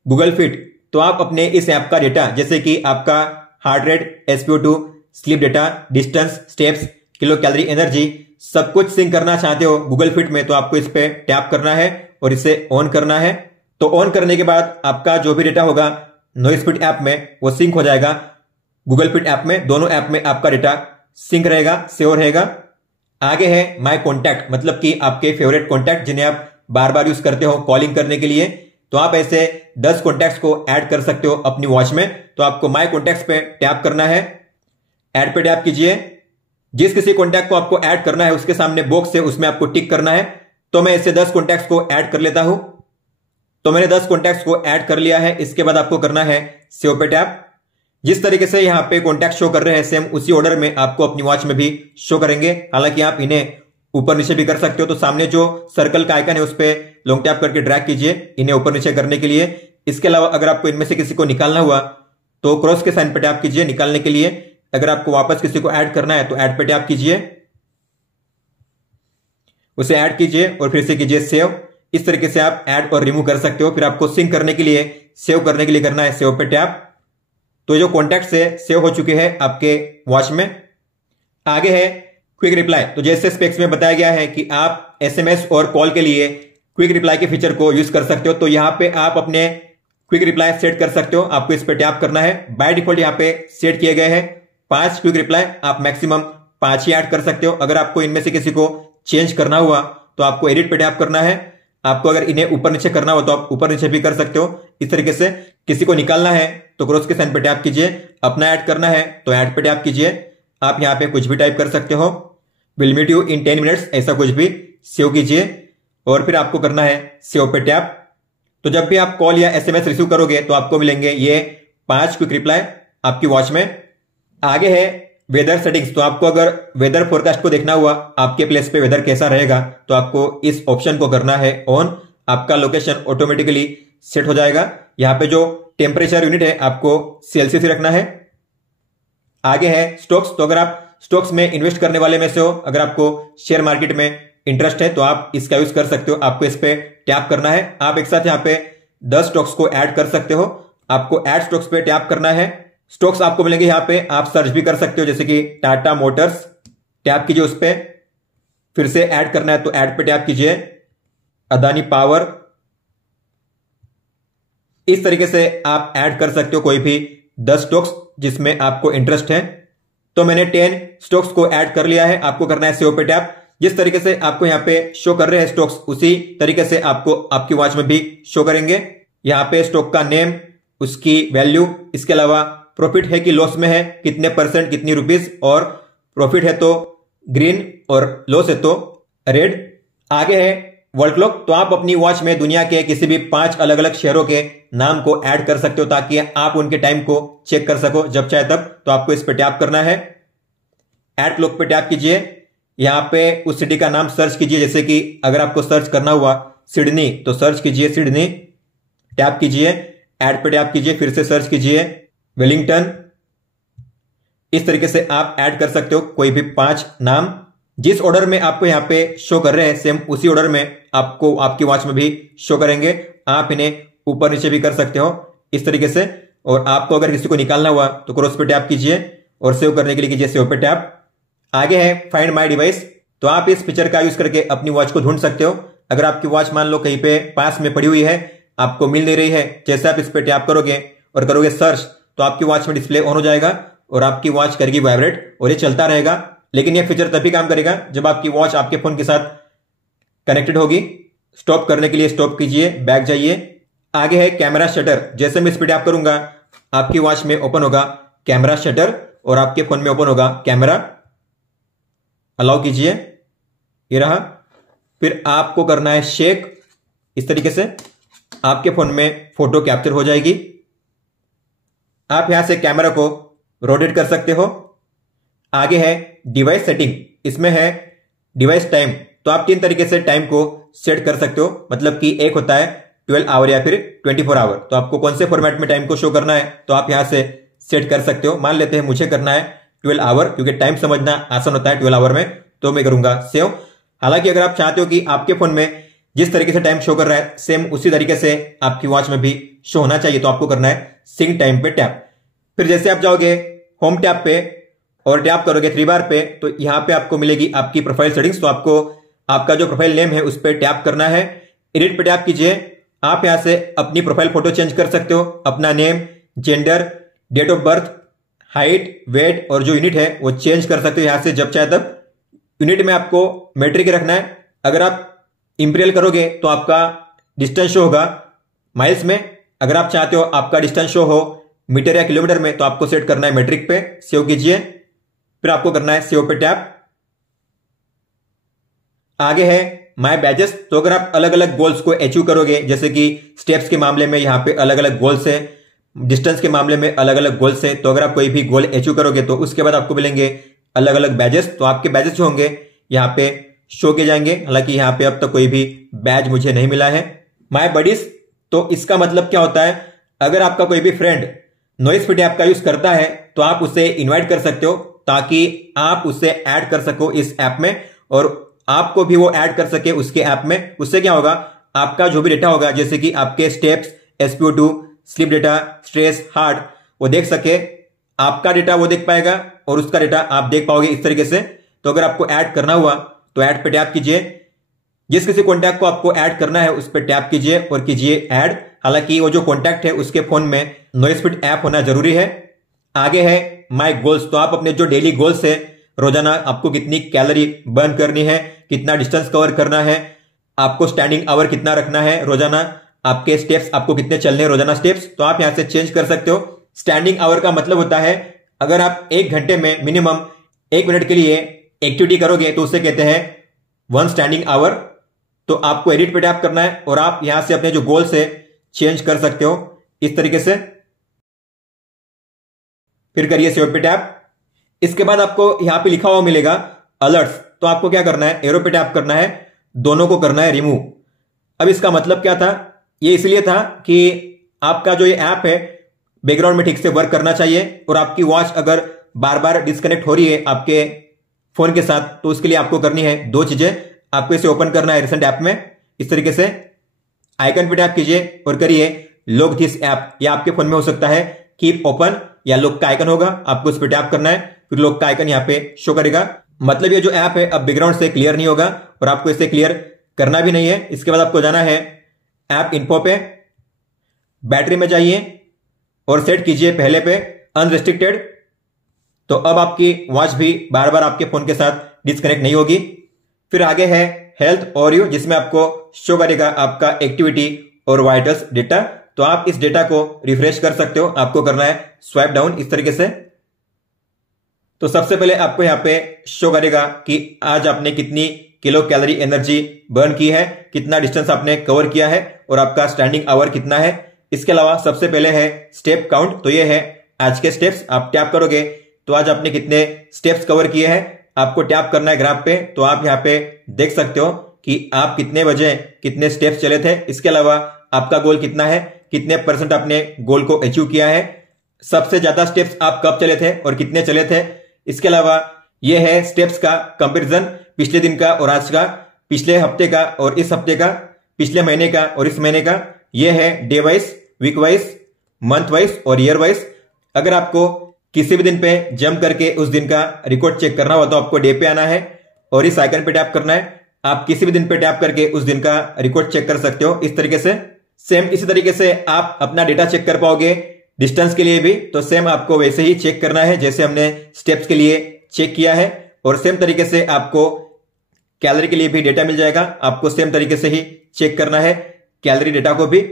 गूगल फिट। तो आप अपने इस ऐप का डेटा जैसे कि आपका heart rate, SpO2, sleep data, distance, steps, kilo calorie, energy सब कुछ सिंक करना चाहते हो गूगल फिट में, तो आपको इस पे टैप करना है और इसे ऑन करना है। तो ऑन करने के बाद आपका जो भी डेटा होगा नोइसफिट ऐप में वो सिंक हो जाएगा गूगल फिट ऐप में। दोनों ऐप में आपका डेटा सिंक रहेगा, सेव रहेगा। आगे है माय कॉन्टैक्ट, मतलब कि आपके फेवरेट कॉन्टैक्ट जिन्हें आप बार बार यूज करते हो कॉलिंग करने के लिए। तो आप ऐसे 10 कॉन्टैक्ट्स को ऐड कर सकते हो अपनी वॉच में। तो आपको माय कॉन्टैक्ट्स पे टैप करना है, ऐड पे टैप कीजिए। जिस किसी कॉन्टैक्ट को आपको ऐड करना है उसके सामने बॉक्स है, उसमें आपको टिक करना है। तो मैं ऐसे 10 कॉन्टैक्ट्स को ऐड कर लेता हूं। तो मैंने 10 कॉन्टैक्ट्स को ऐड कर लिया है। इसके बाद आपको करना है सेव पे टैप। जिस तरीके से यहां पे कॉन्टैक्ट शो कर रहे हैं सेम उसी ऑर्डर में आपको अपनी वॉच में भी शो करेंगे। हालांकि आप इन्हें ऊपर नीचे भी कर सकते हो। तो सामने जो सर्कल का आइकन है उस पर लॉन्ग टैप करके ड्रैग कीजिए इन्हें ऊपर नीचे करने के लिए। इसके अलावा अगर आपको इनमें से किसी को निकालना हुआ तो क्रॉस के साइन पे टैप कीजिए निकालने के लिए। अगर आपको वापस किसी को ऐड करना है तो ऐड पे टैप कीजिए, उसे ऐड कीजिए और फिर से कीजिए सेव। इस तरीके से आप ऐड और रिमूव कर सकते हो। फिर आपको सिंक करने के लिए, सेव करने के लिए करना है सेव पे टैप। तो जो कॉन्टैक्ट से सेव हो चुके हैं आपके वॉच में। आगे है क्विक रिप्लाई। तो जैसे स्पेक्स में बताया गया है कि आप SMS और कॉल के लिए क्विक रिप्लाई के फीचर को यूज कर सकते हो। तो यहां पे आप अपने क्विक रिप्लाई सेट कर सकते हो। आपको इस पे टैप करना है। बाय डिफॉल्ट यहां पे सेट किए गए हैं 5 क्विक रिप्लाई, आप मैक्सिमम 5 ही ऐड कर सकते हो। अगर आपको इनमें से किसी को चेंज करना हुआ तो आपको एडिट पे टैप करना है। आपको अगर इन्हें ऊपर नीचे करना हो तो आप ऊपर नीचे भी कर सकते हो। इस तरीके से किसी को निकालना है तो क्रॉस के साइन पे टैप कीजिए, अपना ऐड करना है तो ऐड पे टैप कीजिए। आप यहां पे कुछ भी टाइप कर सकते हो, will meet you in 10 minutes, ऐसा कुछ भी सेव कीजिए और फिर आपको करना है सेव पे टैप। तो जब भी आप कॉल या SMS रिसीव करोगे तो आपको मिलेंगे ये 5 क्विक रिप्लाई आपकी वॉच में। आगे है वेदर सेटिंग्स। तो आपको अगर वेदर फोरकास्ट को देखना हुआ आपके प्लेस पे वेदर कैसा रहेगा तो आपको इस ऑप्शन को करना है ऑन। आपका लोकेशन ऑटोमेटिकली सेट हो जाएगा। यहां पे जो टेम्परेचर यूनिट है आपको सेल्सियस ही रखना है। आगे है स्टॉक्स। तो अगर आप स्टॉक्स में इन्वेस्ट करने वाले में से हो, अगर आपको शेयर मार्केट में इंटरेस्ट है तो आप इसका यूज कर सकते हो। आपको इस पे टैप करना है। आप एक साथ यहां पे 10 स्टॉक्स को ऐड कर सकते हो। आपको ऐड स्टॉक्स पे टैप करना है। स्टॉक्स आपको मिलेंगे यहां पे, आप सर्च भी कर सकते हो जैसे कि टाटा मोटर्स। टैप कीजिए उस पर, फिर से ऐड करना है तो ऐड पे टैप कीजिए, अदानी पावर। इस तरीके से आप ऐड कर सकते हो कोई भी 10 स्टॉक्स जिसमें आपको इंटरेस्ट है। तो मैंने 10 स्टॉक्स को ऐड कर लिया है। आपको करना है सेव पे टैप। जिस तरीके से आपको यहां पे शो कर रहे हैं स्टॉक्स उसी तरीके से आपको आपकी वॉच में भी शो करेंगे। यहां पे स्टॉक का नेम, उसकी वैल्यू, इसके अलावा प्रॉफिट है कि लॉस में है, कितने %, कितनी रुपीस, और प्रॉफिट है तो ग्रीन और लॉस है तो रेड। आगे है वर्ल्ड क्लॉक। तो आप अपनी वॉच में दुनिया के किसी भी 5 अलग अलग शहरों के नाम को ऐड कर सकते हो ताकि आप उनके टाइम को चेक कर सको जब चाहे तब। तो आपको इस पे टैप करना है, ऐड क्लॉक पे टैप कीजिए। यहां पे उस सिटी का नाम सर्च कीजिए। जैसे कि अगर आपको सर्च करना हुआ सिडनी तो सर्च कीजिए सिडनी, टैप कीजिए, ऐड पे टैप कीजिए, फिर से सर्च कीजिए वेलिंगटन। इस तरीके से आप ऐड कर सकते हो कोई भी 5 नाम। जिस ऑर्डर में आपको यहां पे शो कर रहे हैं सेम उसी ऑर्डर में आपको आपकी वॉच में भी शो करेंगे। आप इन्हें ऊपर नीचे भी कर सकते हो इस तरीके से। और आपको अगर किसी को निकालना हुआ तो क्रॉस पे टैप कीजिए और सेव करने के लिए कीजिए सेव पे टैप। आगे है फाइंड माय डिवाइस। तो आप इस फीचर का यूज करके अपनी वॉच को ढूंढ सकते हो। अगर आपकी वॉच मान लो कहीं पे पास में पड़ी हुई है, आपको मिल नहीं रही है, जैसे आप इस पे टैप करोगे और करोगे सर्च तो आपकी वॉच में डिस्प्ले ऑन हो जाएगा और आपकी वॉच करेगी वाइब्रेट और ये चलता रहेगा। लेकिन यह फीचर तभी काम करेगा जब आपकी वॉच आपके फोन के साथ कनेक्टेड होगी। स्टॉप करने के लिए स्टॉप कीजिए, बैक जाइए। आगे है कैमरा शटर। जैसे मैं इस पे टैप करूंगा आपकी वॉच में ओपन होगा कैमरा शटर और आपके फोन में ओपन होगा कैमरा। अलाउ कीजिए, ये रहा। फिर आपको करना है शेक। इस तरीके से आपके फोन में फोटो कैप्चर हो जाएगी। आप यहां से कैमरा को रोटेट कर सकते हो। आगे है डिवाइस सेटिंग। इसमें है डिवाइस टाइम, तो आप 3 तरीके से टाइम को सेट कर सकते हो। मतलब कि एक होता है 12 आवर या फिर 24 आवर। तो आपको कौन से फॉर्मेट में टाइम को शो करना है तो आप यहां से सेट कर सकते हो। मान लेते हैं मुझे करना है 12 आवर, क्योंकि टाइम समझना आसान होता है 12 आवर में, तो मैं करूंगा सेव। हालांकि अगर आप चाहते हो कि आपके फोन में जिस तरीके से टाइम शो कर रहा है सेम उसी तरीके से आपकी वॉच में भी शो होना चाहिए, तो आपको करना है सिंक टाइम पे टैप। फिर जैसे आप जाओगे होम टैब पे और टैप करोगे 3 बार पे, तो यहां पे आपको मिलेगी आपकी प्रोफाइल सेटिंग्स। तो आपको आपका जो प्रोफाइल नेम है उस पर टैप करना है, एडिट पे टैप कीजिए। आप यहां से अपनी प्रोफाइल फोटो चेंज कर सकते हो, अपना name, gender, date of birth, height, weight और जो यूनिट है वो चेंज कर सकते हो यहां से जब चाहे तब। यूनिट में आपको मेट्रिक रखना है। अगर आप इंपीरियल करोगे तो आपका डिस्टेंस शो होगा माइल्स में। अगर आप चाहते हो आपका डिस्टेंस शो हो मीटर या किलोमीटर में तो आपको सेट करना है मेट्रिक पे। सेव कीजिए, फिर आपको करना है सेव पे टैप। आगे है माय बैजेस। तो अगर आप अलग अलग गोल्स को अचीव करोगे, जैसे कि स्टेप्स के मामले में यहां पे अलग अलग गोल्स है, डिस्टेंस के मामले में अलग अलग गोल्स है, तो अगर आप कोई भी गोल अचीव करोगे तो उसके बाद आपको मिलेंगे अलग अलग बैजेस। तो आपके बैजेस जो होंगे यहां पे शो किए जाएंगे। हालांकि यहां पे अब तक कोई भी बैज मुझे नहीं मिला है। माय बडीज, तो इसका मतलब क्या होता है, अगर आपका कोई भी फ्रेंड नॉइस पे टैप का यूज करता है तो आप उसे इनवाइट कर सकते हो ताकि आप उसे ऐड कर सको इस ऐप में और आपको भी वो ऐड कर सके उसके ऐप में। उससे क्या होगा, आपका जो भी डेटा होगा जैसे कि आपके steps, SpO2, sleep data, stress, heart, वो देख सके। आपका डेटा वो देख पाएगा और उसका डेटा आप देख पाओगे इस तरीके से। तो अगर आपको ऐड करना हुआ तो ऐड पे टैप कीजिए। जिस किसी कॉन्टैक्ट को आपको ऐड करना है उस पर टैप कीजिए और कीजिए ऐड। हालांकि वो जो कॉन्टैक्ट है उसके फोन में नॉइसफिट ऐप होना जरूरी है। आगे है माय गोल्स। तो आप अपने जो डेली गोल्स है, रोजाना आपको कितनी कैलोरी बर्न करनी है, कितना डिस्टेंस कवर करना है, आपको स्टैंडिंग आवर कितना रखना है रोजाना, आपके स्टेप्स आपको कितने चलने हैं रोजाना स्टेप्स, तो आप यहां से चेंज कर सकते हो। स्टैंडिंग आवर का मतलब होता है अगर आप 1 घंटे में मिनिमम 1 मिनट के लिए एक्टिविटी करोगे तो उसे कहते हैं 1 स्टैंडिंग आवर। तो आपको एडिट पे टैप करना है और आप यहां से अपने जो गोल्स है चेंज कर सकते हो इस तरीके से। फिर करिए सेव पे टैप। इसके बाद आपको यहां पे लिखा हुआ मिलेगा अलर्ट्स। तो आपको क्या करना है, एरो पे टैप करना है, दोनों को करना है रिमूव। अब इसका मतलब क्या था, ये इसलिए था कि आपका जो ये ऐप है बैकग्राउंड में ठीक से वर्क करना चाहिए और आपकी वॉच अगर बार बार डिस्कनेक्ट हो रही है आपके फोन के साथ तो उसके लिए आपको करनी है 2 चीजें। आपको इसे ओपन करना है रिसेंट ऐप में, इस तरीके से आइकन पे टैप कीजिए और करिए लॉक दिस ऐप। या आपके फोन में हो सकता है कीप ओपन या लॉक का आइकन होगा, आपको इस पर टैप करना है, फिर लॉक का आइकन यहां पे शो करेगा। मतलब ये जो ऐप है अब बैकग्राउंड से क्लियर नहीं होगा और आपको इसे क्लियर करना भी नहीं है। इसके बाद आपको जाना है ऐप इन्फो पे, बैटरी में जाइए और सेट कीजिए पहले पे अनरिस्ट्रिक्टेड। तो अब आपकी वॉच भी बार बार आपके फोन के साथ डिस्कनेक्ट नहीं होगी। फिर आगे है हेल्थ और यू, जिसमें आपको शो करेगा आपका एक्टिविटी और वाइटल्स डेटा। तो आप इस डेटा को रिफ्रेश कर सकते हो। आपको करना है स्वाइप डाउन इस तरीके से। तो सबसे पहले आपको यहां पे शो करेगा कि आज आपने कितनी किलो कैलोरी एनर्जी बर्न की है, कितना डिस्टेंस आपने कवर किया है और आपका स्टैंडिंग आवर कितना है। इसके अलावा सबसे पहले है स्टेप काउंट। तो ये है आज के स्टेप्स। आप टैप करोगे तो आज आपने कितने स्टेप्स कवर किए हैं। आपको टैप करना है ग्राफ पे, तो आप यहां पे देख सकते हो कि आप कितने बजे कितने स्टेप्स चले थे। इसके अलावा आपका गोल कितना है, कितने % आपने गोल को अचीव किया है, सबसे ज्यादा स्टेप्स आप कब चले थे और कितने चले थे। इसके अलावा यह है स्टेप्स का कंपैरिजन, पिछले दिन का और आज का, पिछले हफ्ते का और इस हफ्ते का, पिछले महीने का और इस महीने का। यह है day wise, week wise, month wise और ईयर वाइज। अगर आपको किसी भी दिन पे जंप करके उस दिन का रिकॉर्ड चेक करना हो तो आपको डे पे आना है और इस आइकन पे टैप करना है। आप किसी भी दिन पे टैप करके उस दिन का रिकॉर्ड चेक कर सकते हो इस तरीके से। सेम इसी तरीके से आप अपना डेटा चेक कर पाओगे डिस्टेंस के लिए भी। तो सेम आपको वैसे ही चेक करना है जैसे हमने स्टेप्स के लिए चेक किया है और सेम तरीके से आपको कैलोरी के लिए भी डेटा मिल जाएगा। आपको सेम तरीके से ही चेक करना है कैलोरी डेटा को भी।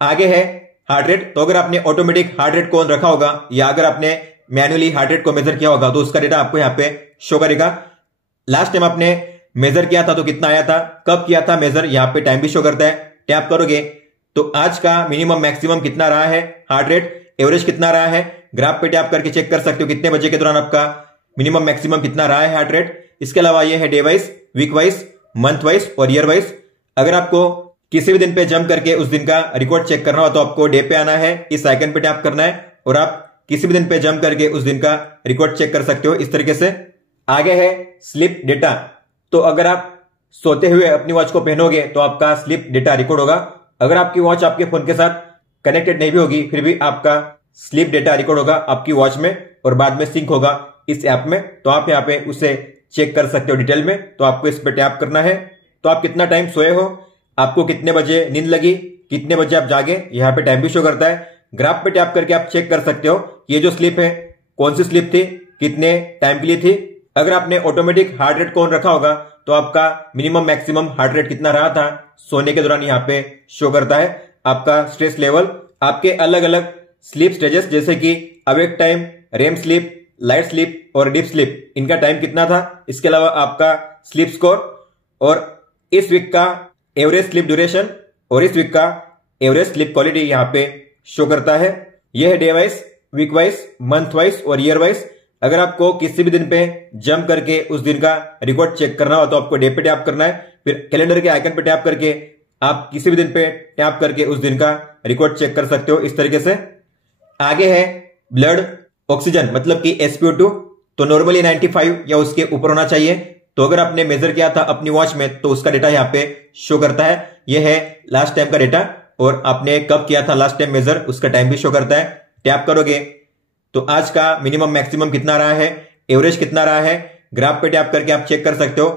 आगे है हार्ट रेट। तो अगर आपने ऑटोमेटिक हार्ट रेट को ऑन रखा होगा या अगर आपने मैन्युअली हार्ट रेट को मेजर किया होगा तो उसका डेटा आपको यहां पे शो करेगा। लास्ट टाइम आपने मेजर किया था तो कितना आया था, कब किया था मेजर, यहां पे टाइम भी शो करता है। टैप करोगे तो आज का मिनिमम मैक्सिमम कितना रहा है हार्ट रेट, एवरेज कितना रहा है, ग्राफ पे टैप करके चेक कर सकते हो कितने बजे के दौरान आपका मिनिमम मैक्सिमम कितना रहा है हार्ट रेट। इसके अलावा ये है day wise, week wise, month wise और ईयर वाइज। अगर आपको किसी भी दिन पे जंप करके उस दिन का रिकॉर्ड चेक करना हो तो आपको डे पे आना है, इस आइकन पे टैप करना है और आप किसी भी दिन पे जंप करके उस दिन का रिकॉर्ड चेक कर सकते हो इस तरीके से। आगे है स्लीप डेटा। तो अगर आप सोते हुए अपनी वॉच को पहनोगे तो आपका स्लीप डेटा रिकॉर्ड होगा। अगर आपकी वॉच आपके फोन के साथ कनेक्टेड नहीं भी होगी फिर भी आपका स्लीप डेटा रिकॉर्ड होगा आपकी वॉच में और बाद में सिंक होगा इस ऐप में। तो आप यहाँ पे उसे चेक कर सकते हो डिटेल में। तो आपको इस पे टैप करना है। तो आप कितना टाइम सोए हो, आपको कितने बजे नींद लगी, कितने बजे आप जागे, यहाँ पे टाइम भी शो करता है। ग्राफ पे टैप करके आप चेक कर सकते हो ये जो स्लीप है कौन सी स्लीप थी, कितने टाइम के लिए थी। अगर आपने ऑटोमेटिक हार्ट रेट को ऑन रखा होगा तो आपका मिनिमम मैक्सिमम हार्ट रेट कितना रहा था सोने के दौरान यहाँ पे शो करता है। आपका स्ट्रेस लेवल, आपके अलग अलग स्लीप स्टेजेस जैसे कि awake time, REM sleep, light sleep और डीप स्लीप, इनका टाइम कितना था। इसके अलावा आपका स्लीप स्कोर और इस वीक का एवरेज स्लीप ड्यूरेशन और इस वीक का एवरेज स्लीप क्वालिटी यहाँ पे शो करता है। यह है day wise, week wise, month wise और ईयर वाइज। अगर आपको किसी भी दिन पे जंप करके उस दिन का रिकॉर्ड चेक करना हो तो आपको डे पे टैप करना है, फिर कैलेंडर के आइकन पे टैप करके आप किसी भी दिन पे टैप करके उस दिन का रिकॉर्ड चेक कर सकते हो इस तरीके से। आगे है ब्लड ऑक्सीजन मतलब कि SpO2। तो नॉर्मली 95 या उसके ऊपर होना चाहिए। तो अगर आपने मेजर किया था अपनी वॉच में तो उसका डेटा यहाँ पे शो करता है। यह है लास्ट टाइम का डेटा और आपने कब किया था लास्ट टाइम मेजर उसका टाइम भी शो करता है। टैप करोगे तो आज का मिनिमम मैक्सिमम कितना रहा है, एवरेज कितना रहा है, ग्राफ पे टैप करके आप चेक कर सकते हो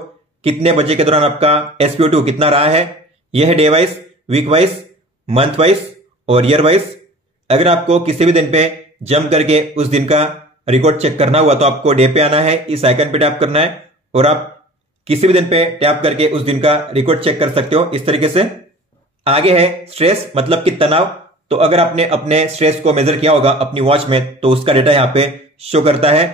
कितने बजे के दौरान आपका SpO2 कितना रहा है। यह है day wise, week wise, month wise और ईयर वाइज। अगर आपको किसी भी दिन पे जंप करके उस दिन का रिकॉर्ड चेक करना हुआ तो आपको डे पे आना है, इस आइकन पे टैप करना है और आप किसी भी दिन पे टैप करके उस दिन का रिकॉर्ड चेक कर सकते हो इस तरीके से। आगे है स्ट्रेस मतलब कि तनाव। तो अगर आपने अपने स्ट्रेस को मेजर किया होगा अपनी वॉच में तो उसका डेटा यहाँ पे शो करता है।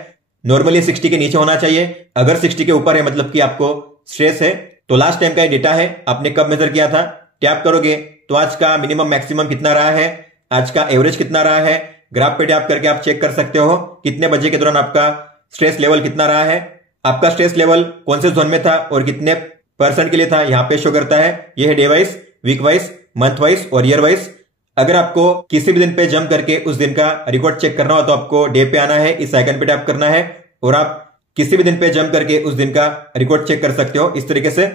नॉर्मली 60 के नीचे होना चाहिए। अगर 60 के ऊपर है मतलब कि आपको स्ट्रेस है। तो लास्ट टाइम का ये डेटा है, आपने कब मेजर किया था। टैप करोगे तो आज का मिनिमम मैक्सिमम कितना रहा है, आज का एवरेज कितना रहा है। ग्राफ पे टैप करके आप चेक कर सकते हो कितने बजे के दौरान आपका स्ट्रेस लेवल कितना रहा है, आपका स्ट्रेस लेवल कौन से जोन में था और कितने % के लिए था यहाँ पे शो करता है। यह है day wise, week wise, month wise और ईयर वाइज। अगर आपको किसी भी दिन पे जंप करके उस दिन का रिकॉर्ड चेक करना हो तो आपको डे पे आना है, इस आइकन पे टैप करना है और आप किसी भी दिन पे जंप करके उस दिन का रिकॉर्ड चेक कर सकते हो इस तरीके से।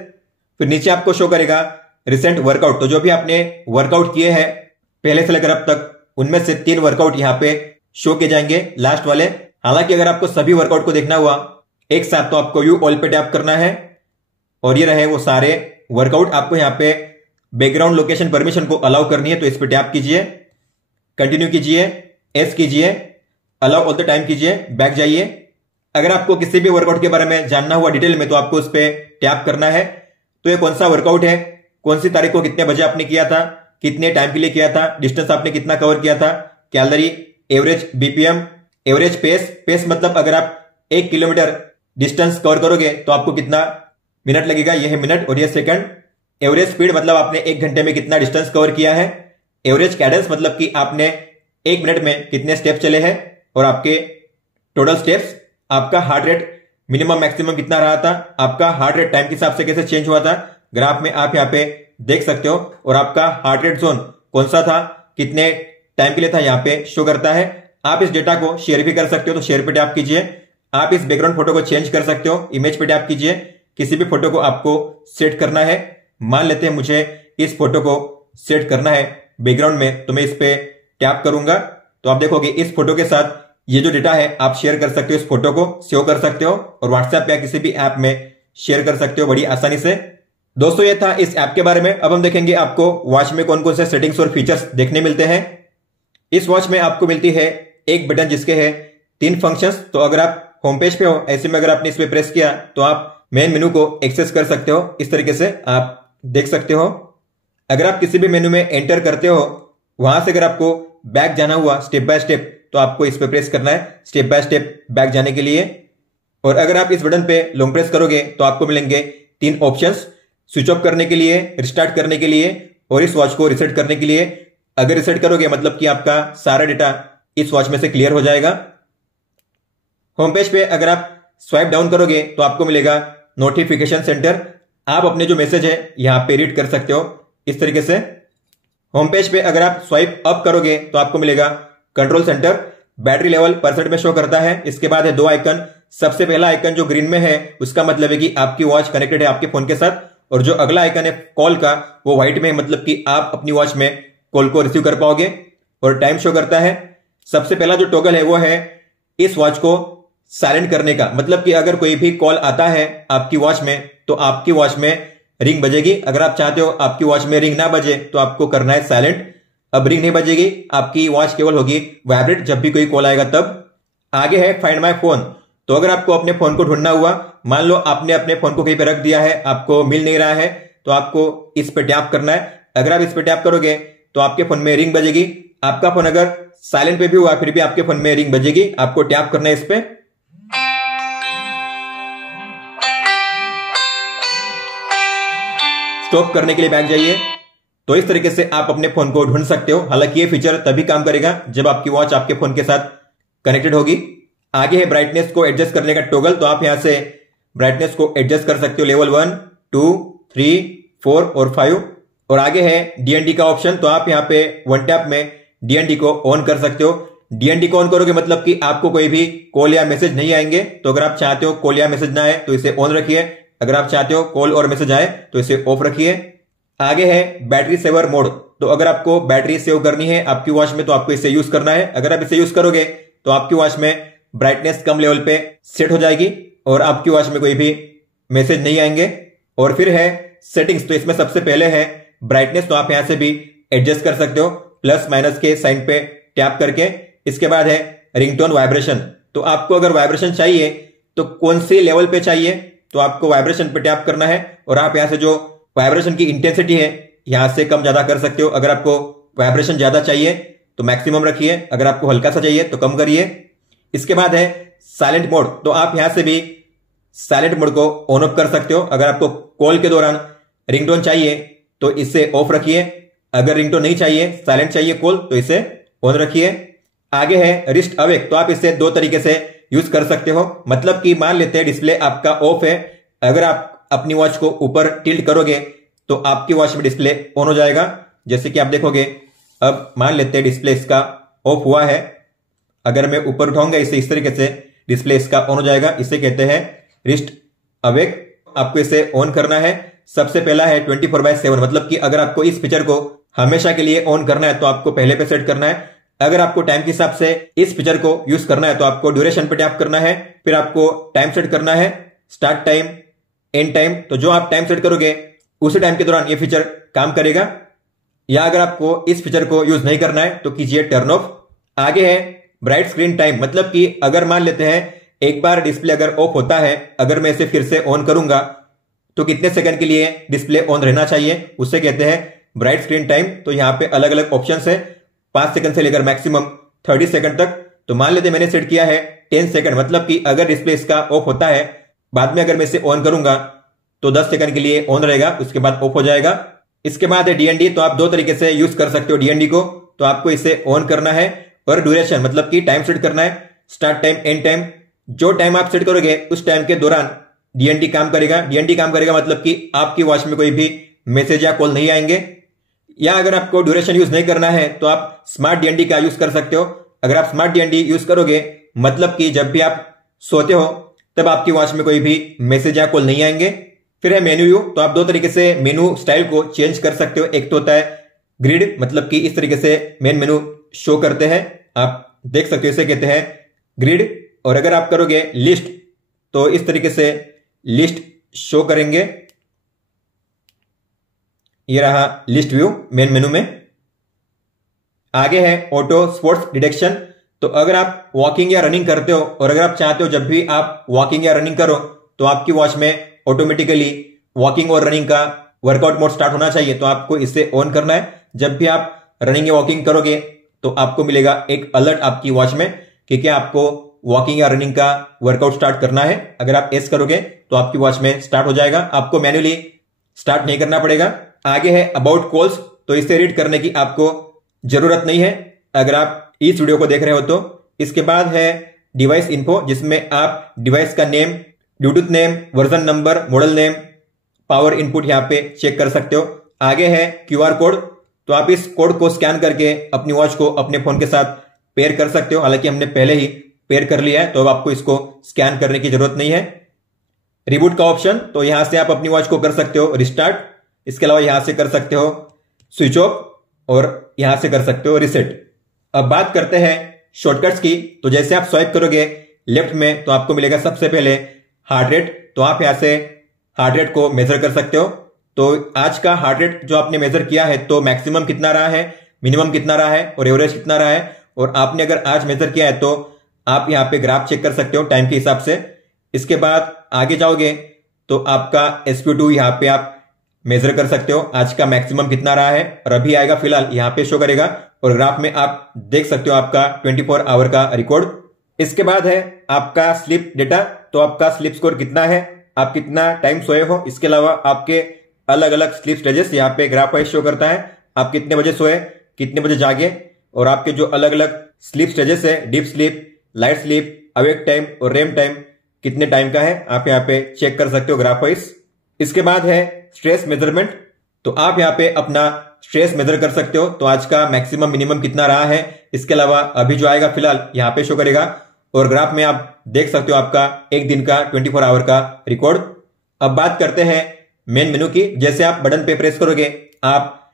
फिर नीचे आपको शो करेगा रिसेंट वर्कआउट। तो जो भी आपने वर्कआउट किए हैं पहले से लेकर अब तक उनमें से 3 वर्कआउट यहाँ पे शो किए जाएंगे लास्ट वाले। हालांकि अगर आपको सभी वर्कआउट को देखना हुआ एक साथ तो आपको व्यू ऑल पे टैप करना है और ये रहे वो सारे वर्कआउट। आपको यहाँ पे बैकग्राउंड लोकेशन परमिशन को अलाउ करनी है तो इस पे टैप कीजिए, कंटिन्यू कीजिए, एस कीजिए, अलाउ ऑल द टाइम कीजिए, बैक जाइए। अगर आपको किसी भी वर्कआउट के बारे में जानना हुआ डिटेल में तो आपको उस पे टैप करना है। तो ये कौन सा वर्कआउट है, कौन सी तारीख को कितने बजे आपने किया था, कितने टाइम के लिए किया था, डिस्टेंस आपने कितना कवर किया था, calorie, average BPM, average pace मतलब अगर आप 1 किलोमीटर डिस्टेंस कवर करोगे तो आपको कितना मिनट लगेगा, यह है मिनट और यह सेकंड। एवरेज स्पीड मतलब आपने 1 घंटे में कितना डिस्टेंस कवर किया है। एवरेज कैडेंस मतलब कि आपने 1 मिनट में कितने स्टेप चले हैं और आपके टोटल स्टेप्स। आपका हार्ट रेट मिनिमम मैक्सिमम कितना रहा था, आपका हार्ट रेट टाइम के हिसाब से कैसे चेंज हुआ था, ग्राफ में आप यहाँ पे देख सकते हो। और आपका हार्ट रेट जोन कौन सा था, कितने टाइम के लिए था, यहाँ पे शो करता है। आप इस डेटा को शेयर भी कर सकते हो तो शेयर पे टैप कीजिए। आप इस बैकग्राउंड फोटो को चेंज कर सकते हो, इमेज पे टैप कीजिए। किसी भी फोटो को आपको सेट करना है, मान लेते हैं मुझे इस फोटो को सेट करना है बैकग्राउंड में तो मैं इस पे टैप करूंगा तो आप देखोगे इस फोटो के साथ ये जो डेटा है आप शेयर कर सकते हो, इस फोटो को सेव कर सकते हो और व्हाट्सएप या किसी भी ऐप में शेयर कर सकते हो बड़ी आसानी से। दोस्तों ये था इस ऐप के बारे में। अब हम देखेंगे आपको वॉच में कौन कौन से सेटिंग्स और फीचर्स देखने मिलते हैं। इस वॉच में आपको मिलती है एक बटन जिसके है 3 फंक्शंस। तो अगर आप होम पेज पे हो, ऐसे में अगर आपने इस पे प्रेस किया तो आप मेन मेनू को एक्सेस कर सकते हो। इस तरीके से आप देख सकते हो। अगर आप किसी भी मेनू में एंटर करते हो वहां से अगर आपको बैक जाना हुआ स्टेप बाय स्टेप तो आपको इस पे प्रेस करना है स्टेप बाय स्टेप बैक जाने के लिए। और अगर आप इस बटन पे लॉन्ग प्रेस करोगे तो आपको मिलेंगे 3 ऑप्शंस, स्विच ऑफ करने के लिए, रिस्टार्ट करने के लिए और इस वॉच को रिसेट करने के लिए। अगर रिसेट करोगे मतलब कि आपका सारा डेटा इस वॉच में से क्लियर हो जाएगा। होम पेज पे अगर आप स्वाइप डाउन करोगे तो आपको मिलेगा नोटिफिकेशन सेंटर। आप अपने जो मैसेज है यहां पे रीड कर सकते हो इस तरीके से। होम पेज पे अगर आप स्वाइप अप करोगे तो आपको मिलेगा कंट्रोल सेंटर। बैटरी लेवल % में शो करता है। इसके बाद है दो आइकन। सबसे पहला आइकन जो ग्रीन में है उसका मतलब है कि आपकी वॉच कनेक्टेड है आपके फोन के साथ, और जो अगला आइकन है कॉल का वो व्हाइट में है, मतलब कि आप अपनी वॉच में कॉल को रिसीव कर पाओगे। और टाइम शो करता है। सबसे पहला जो टॉगल है वो है इस वॉच को साइलेंट करने का, मतलब कि अगर कोई भी कॉल आता है आपकी वॉच में तो आपकी वॉच में रिंग बजेगी। अगर आप चाहते हो आपकी वॉच में रिंग ना बजे तो आपको करना है साइलेंट। अब रिंग नहीं बजेगी, आपकी वॉच केवल होगी वाइब्रेट जब भी कोई कॉल आएगा तब। आगे है फाइंड माय फोन। तो अगर आपको अपने फोन को ढूंढना हुआ, मान लो आपने अपने फोन को कहीं पे रख दिया है, आपको मिल नहीं रहा है, तो आपको इस पे टैप करना है। अगर आप इस पे टैप करोगे तो आपके फोन में रिंग बजेगी। आपका फोन अगर साइलेंट पे भी हुआ फिर भी आपके फोन में रिंग बजेगी। आपको टैप करना है इस पे। स्टॉप करने के लिए बैक जाइए। तो इस तरीके से आप अपने फोन को ढूंढ सकते हो। हालांकि ये फीचर तभी काम करेगा जब आपकी वॉच आपके फोन के साथ कनेक्टेड होगी। आगे है ब्राइटनेस को एडजस्ट करने का टॉगल। तो आप यहां से ब्राइटनेस को एडजस्ट कर सकते हो लेवल 1, 2, 3, 4 और 5। और आगे है डीएनडी का ऑप्शन। तो आप यहां पे वन टैप में डीएनडी को ऑन कर सकते हो। डीएनडी को ऑन करोगे मतलब कि आपको कोई भी कॉल या मैसेज नहीं आएंगे। तो अगर आप चाहते हो कॉल या मैसेज ना आए तो इसे ऑन रखिए। अगर आप चाहते हो कॉल और मैसेज आए तो इसे ऑफ रखिए। आगे है बैटरी सेवर मोड। तो अगर आपको बैटरी सेव करनी है आपकी वॉच में तो आपको इसे यूज करना है। अगर आप इसे यूज करोगे तो आपकी वॉच में ब्राइटनेस कम लेवल पे सेट हो जाएगी और आपकी वॉच में कोई भी मैसेज नहीं आएंगे। और फिर है सेटिंग्स। तो इसमें सबसे पहले है ब्राइटनेस। तो आप यहां से भी एडजस्ट कर सकते हो प्लस माइनस के साइन पे टैप करके। इसके बाद है रिंगटोन वाइब्रेशन। तो आपको अगर वाइब्रेशन चाहिए तो कौन सी लेवल पे चाहिए तो आपको वाइब्रेशन पे टैप करना है और आप यहां से जो वाइब्रेशन की इंटेंसिटी है यहां से कम ज्यादा कर सकते हो। अगर आपको वाइब्रेशन ज्यादा चाहिए तो मैक्सिमम रखिए, अगर आपको हल्का सा चाहिए तो कम करिए। इसके बाद है साइलेंट मोड। तो आप यहां से भी साइलेंट मोड को ऑन ऑफ कर सकते हो। अगर आपको कॉल के दौरान रिंगटोन चाहिए तो इसे ऑफ रखिए। अगर रिंगटोन नहीं चाहिए, साइलेंट चाहिए कॉल, तो इसे ऑन रखिए। आगे है रिस्ट अवेक। तो आप इसे दो तरीके से यूज कर सकते हो। मतलब कि मान लेते हैं डिस्प्ले आपका ऑफ है, अगर आप अपनी वॉच को ऊपर टिल्ट करोगे तो आपकी वॉच में डिस्प्ले ऑन हो जाएगा। जैसे कि आप देखोगे, अब मान लेते हैं डिस्प्ले इसका ऑफ हुआ है, अगर मैं ऊपर उठाऊंगा इसे इस तरीके से डिस्प्ले इसका ऑन हो जाएगा। इसे कहते हैं रिस्ट अवेक। आपको इसे ऑन करना है। सबसे पहला है 24/7, मतलब कि अगर आपको इस फीचर को हमेशा के लिए ऑन करना है तो आपको पहले पे सेट करना है। अगर आपको टाइम के हिसाब से इस फीचर को यूज करना है तो आपको ड्यूरेशन पे टैप करना है। फिर आपको टाइम सेट करना है, स्टार्ट टाइम, एंड टाइम। तो जो आप टाइम सेट करोगे उसी टाइम के दौरान ये फीचर काम करेगा। या अगर आपको इस फीचर को यूज नहीं करना है तो कीजिए टर्न ऑफ। आगे है ब्राइट स्क्रीन टाइम। मतलब कि अगर मान लेते हैं एक बार डिस्प्ले अगर ऑफ होता है, अगर मैं इसे फिर से ऑन करूंगा तो कितने सेकंड के लिए डिस्प्ले ऑन रहना चाहिए, उससे कहते हैं ब्राइट स्क्रीन टाइम। तो यहां पे अलग अलग ऑप्शन है, 5 सेकंड से लेकर मैक्सिमम 30 सेकंड तक। तो मान लेते मैंने सेट किया है 10 सेकंड, मतलब कि अगर डिस्प्ले इसका ऑफ होता है, बाद में अगर मैं इसे ऑन करूंगा तो 10 सेकंड के लिए ऑन रहेगा, उसके बाद ऑफ हो जाएगा। इसके बाद है डीएनडी। तो आप दो तरीके से यूज कर सकते हो डीएनडी को। तो आपको इसे ऑन करना है और ड्यूरेशन मतलब कि टाइम सेट करना है, स्टार्ट टाइम, एंड टाइम। जो टाइम आप सेट करोगे उस टाइम के दौरान डीएनडी काम करेगा। डीएनडी काम करेगा मतलब कि आपकी वॉच में कोई भी मैसेज या कॉल नहीं आएंगे। या अगर आपको ड्यूरेशन यूज नहीं करना है तो आप स्मार्ट डीएनडी का यूज कर सकते हो। अगर आप स्मार्ट डीएनडी यूज करोगे मतलब कि जब भी आप सोते हो तब आपकी वॉच में कोई भी मैसेज या कॉल नहीं आएंगे। फिर है मेन्यू व्यू। तो आप दो तरीके से मेनू स्टाइल को चेंज कर सकते हो। एक तो होता है ग्रिड, मतलब कि इस तरीके से मेन मेनू शो करते हैं, आप देख सकते हो, इसे कहते हैं ग्रिड। और अगर आप करोगे लिस्ट तो इस तरीके से लिस्ट शो करेंगे। ये रहा लिस्ट व्यू मेन मेनू में। आगे है ऑटो स्पोर्ट्स डिटेक्शन। तो अगर आप वॉकिंग या रनिंग करते हो और अगर आप चाहते हो जब भी आप वॉकिंग या रनिंग करो तो आपकी वॉच में ऑटोमेटिकली वॉकिंग और रनिंग का वर्कआउट मोड स्टार्ट होना चाहिए, तो आपको इसे ऑन करना है। जब भी आप रनिंग या वॉकिंग करोगे तो आपको मिलेगा एक अलर्ट आपकी वॉच में कि क्या आपको वॉकिंग या रनिंग का वर्कआउट स्टार्ट करना है। अगर आप एस करोगे तो आपकी वॉच में स्टार्ट हो जाएगा, आपको मैन्युअली स्टार्ट नहीं करना पड़ेगा। आगे है अबाउट कॉल्स। तो इसे रीड करने की आपको जरूरत नहीं है अगर आप इस वीडियो को देख रहे हो तो। इसके बाद है डिवाइस इन्फो, जिसमें आप डिवाइस का name, Bluetooth name, version number, model name, power input यहाँ पे चेक कर सकते हो। आगे है क्यूआर कोड, तो आप इस कोड को स्कैन करके अपनी वॉच को अपने फोन के साथ पेयर कर सकते हो। हालांकि हमने पहले ही पेयर कर लिया है, तो अब आपको इसको स्कैन करने की जरूरत नहीं है। रिबूट का ऑप्शन, तो यहां से आप अपनी वॉच को कर सकते हो रिस्टार्ट, इसके अलावा यहां से कर सकते हो स्विच ऑफ और यहां से कर सकते हो रिसेट। अब बात करते हैं शॉर्टकट्स की, तो जैसे आप स्वाइप करोगे लेफ्ट में तो आपको मिलेगा सबसे पहले हार्ट रेट, तो आप यहां से हार्ट रेट को मेजर कर सकते हो। तो आज का हार्ट रेट जो आपने मेजर किया है, तो मैक्सिमम कितना रहा है, मिनिमम कितना रहा है और एवरेज कितना रहा है, और आपने अगर आज मेजर किया है तो आप यहाँ पे ग्राफ चेक कर सकते हो टाइम के हिसाब से। इसके बाद आगे जाओगे तो आपका SpO2 यहाँ पे आप मेजर कर सकते हो, आज का मैक्सिमम कितना रहा है, और अभी आएगा फिलहाल यहाँ पे शो करेगा, और ग्राफ में आप देख सकते हो आपका 24 आवर का रिकॉर्ड। इसके बाद है आपका स्लीप डेटा, तो आपका स्लीप स्कोर कितना है, आप कितना टाइम सोए हो, इसके अलावा आपके अलग अलग स्लीप स्टेजेस यहाँ पे ग्राफ वाइज शो करता है। आप कितने बजे सोए, कितने बजे जागे, और आपके जो अलग अलग स्लीप स्टेजेस है, deep sleep, light sleep, awake time और रेम टाइम कितने टाइम का है, आप यहाँ पे चेक कर सकते हो ग्राफ वाइज। इसके बाद है स्ट्रेस मेजरमेंट, तो आप यहाँ पे अपना स्ट्रेस मेजर कर सकते हो, तो आज का मैक्सिमम मिनिमम कितना रहा है, इसके अलावा अभी जो आएगा फिलहाल यहाँ पे शो करेगा, और ग्राफ में आप देख सकते हो आपका एक दिन का 24 आवर का रिकॉर्ड। अब बात करते हैं मेन मेनू की, जैसे आप बटन पे प्रेस करोगे आप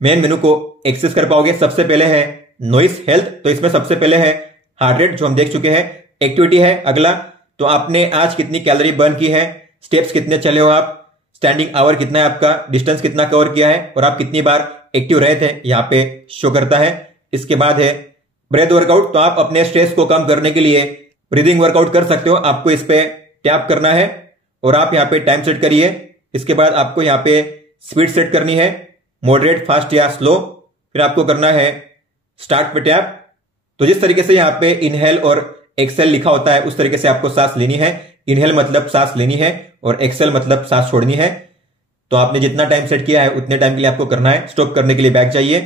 मेन मेनू को एक्सेस कर पाओगे। सबसे पहले है नॉइस हेल्थ, तो इसमें सबसे पहले है हार्ट रेट जो हम देख चुके हैं, एक्टिविटी है अगला, तो आपने आज कितनी कैलोरी बर्न की है, स्टेप्स कितने चले हो आप, स्टैंडिंग आवर कितना है आपका, डिस्टेंस कितना कवर किया है, और आप कितनी बार एक्टिव रहे थे यहाँ पे शो करता है। इसके बाद है ब्रेथ वर्कआउट, तो आप अपने स्ट्रेस को कम करने के लिए ब्रीदिंग वर्कआउट कर सकते हो, आपको इस पे टैप करना है और आप यहाँ पे टाइम सेट करिए। इसके बाद आपको यहाँ पे स्पीड सेट करनी है, मॉडरेट, फास्ट या स्लो, फिर आपको करना है स्टार्ट पे टैप। तो जिस तरीके से यहाँ पे इनहेल और एक्सेल लिखा होता है उस तरीके से आपको सांस लेनी है। इनहेल मतलब सांस लेनी है और एक्सेल मतलब सांस छोड़नी है। तो आपने जितना टाइम सेट किया है उतने टाइम के लिए आपको करना है। स्टॉप करने के लिए बैक जाइए।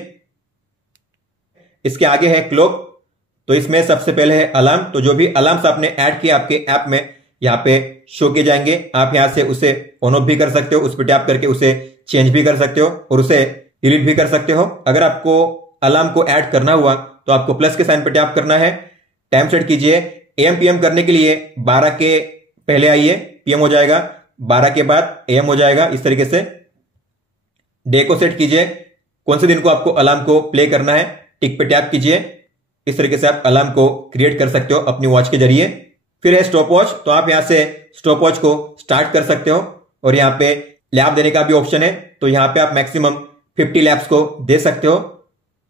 इसके आगे है क्लॉक, तो इसमें सबसे पहले है अलार्म, तो जो भी अलार्म्स आपने ऐड किए आपके ऐप में यहाँ पे शो किए जाएंगे। आप यहाँ से उसे ऑन ऑफ भी कर सकते हो, उस पर टैप करके उसे चेंज भी कर सकते हो और उसे डिलीट भी कर सकते हो। अगर आपको अलार्म को ऐड करना हुआ तो आपको प्लस के साइन पे टैप करना है, टाइम सेट कीजिए। AM PM करने के लिए 12 के पहले आइए, PM हो जाएगा, 12 के बाद AM हो जाएगा। इस तरीके से डे को सेट कीजिए, कौन से दिन को आपको अलार्म को प्ले करना है, टिक पे टैप कीजिए। इस तरीके से आप अलार्म को क्रिएट कर सकते हो अपनी वॉच के जरिए। फिर है स्टॉप वॉच, तो आप यहां से स्टॉप वॉच को स्टार्ट कर सकते हो और यहाँ पे लैप देने का भी ऑप्शन है, तो यहाँ पे आप मैक्सिमम 50 लैप्स को दे सकते हो।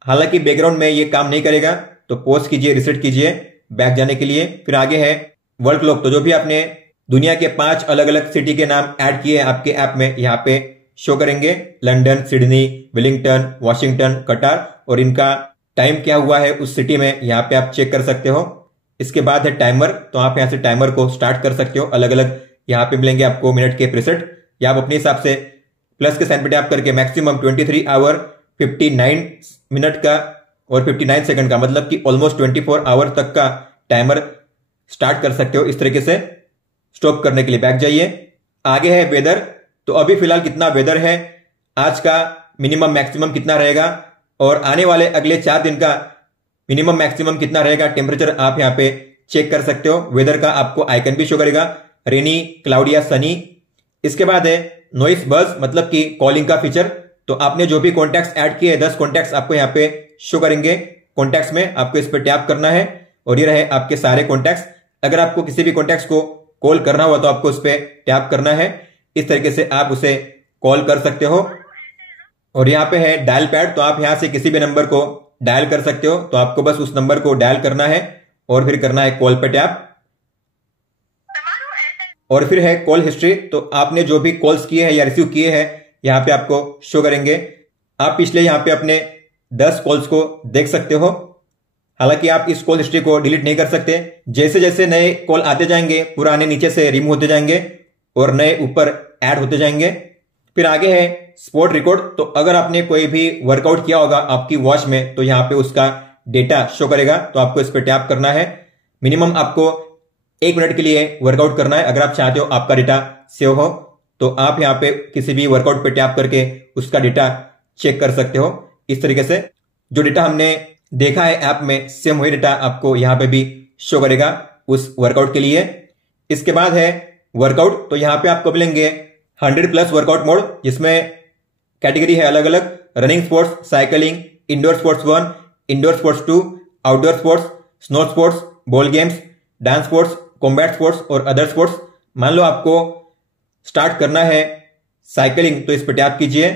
हालांकि बैकग्राउंड में ये काम नहीं करेगा, तो पॉज कीजिए, रिसेट कीजिए बैक जाने के लिए। फिर आगे है वर्ल्ड क्लॉक, तो जो भी आपने दुनिया के 5 अलग अलग सिटी के नाम ऐड किए हैं आपके ऐप में यहाँ पे शो करेंगे, लंदन, सिडनी, वेलिंगटन, वॉशिंगटन, कटार, और इनका टाइम क्या हुआ है उस सिटी में यहाँ पे आप चेक कर सकते हो। इसके बाद है टाइमर, तो आप यहाँ से टाइमर को स्टार्ट कर सकते हो। अलग अलग यहाँ पे मिलेंगे आपको मिनट के प्रीसेट, या आप अपने हिसाब से प्लस के साइन पे टैप करके मैक्सिमम 23 आवर 59 मिनट का और 59 सेकंड का, मतलब कि ऑलमोस्ट 24 आवर तक का टाइमर स्टार्ट कर सकते हो। इस तरीके से स्टॉप करने के लिए बैक जाइए। आगे है वेदर, तो अभी फिलहाल कितना वेदर है, आज का मिनिमम मैक्सिमम कितना रहेगा और आने वाले अगले 4 दिन का मिनिमम मैक्सिमम कितना रहेगा टेम्परेचर आप यहाँ पे चेक कर सकते हो। वेदर का आपको आइकन भी शो करेगा, रेनी, क्लाउडी या सनी। इसके बाद है नॉइस बज, मतलब कि कॉलिंग का फीचर, तो आपने जो भी कॉन्टैक्ट्स ऐड किए 10 कॉन्टैक्ट्स आपको यहाँ पे शो करेंगे। कॉन्टैक्ट्स में आपको इस पर टैप करना है और ये रहे आपके सारे कॉन्टैक्ट्स। अगर आपको किसी भी कॉन्टैक्ट्स को कॉल करना हुआ तो आपको उस पर टैप करना है। इस तरीके से आप उसे कॉल कर सकते हो। और यहाँ पे है डायल पैड, तो आप यहाँ से किसी भी नंबर को डायल कर सकते हो, तो आपको बस उस नंबर को डायल करना है और फिर करना है कॉल पे टैप। और फिर है कॉल हिस्ट्री, तो आपने जो भी कॉल्स किए हैं या रिसीव किए हैं यहाँ पे आपको शो करेंगे। आप पिछले यहाँ पे अपने 10 कॉल्स को देख सकते हो। हालांकि आप इस कॉल हिस्ट्री को डिलीट नहीं कर सकते, जैसे जैसे नए कॉल आते जाएंगे पुराने नीचे से रिमूव होते जाएंगे और नए ऊपर ऐड होते जाएंगे। फिर आगे है स्पोर्ट रिकॉर्ड, तो अगर आपने कोई भी वर्कआउट किया होगा आपकी वॉच में तो यहाँ पे उसका डेटा शो करेगा, तो आपको इस पर टैप करना है। मिनिमम आपको 1 मिनट के लिए वर्कआउट करना है। अगर आप चाहते हो आपका डेटा सेव हो तो आप यहाँ पे किसी भी वर्कआउट पे टैप करके उसका डेटा चेक कर सकते हो। इस तरीके से जो डेटा हमने देखा है ऐप में, सेम वही डेटा आपको यहाँ पे भी शो करेगा उस वर्कआउट के लिए। इसके बाद है वर्कआउट, तो यहाँ पे आपको मिलेंगे 100+ वर्कआउट मोड, जिसमें कैटेगरी है अलग अलग: running sports, cycling, indoor sports 1, indoor sports 2, outdoor sports, snow sports, ball games, dance sports, combat sports और अदर स्पोर्ट्स। मान लो आपको स्टार्ट करना है साइकिलिंग तो इस पर टैप कीजिए,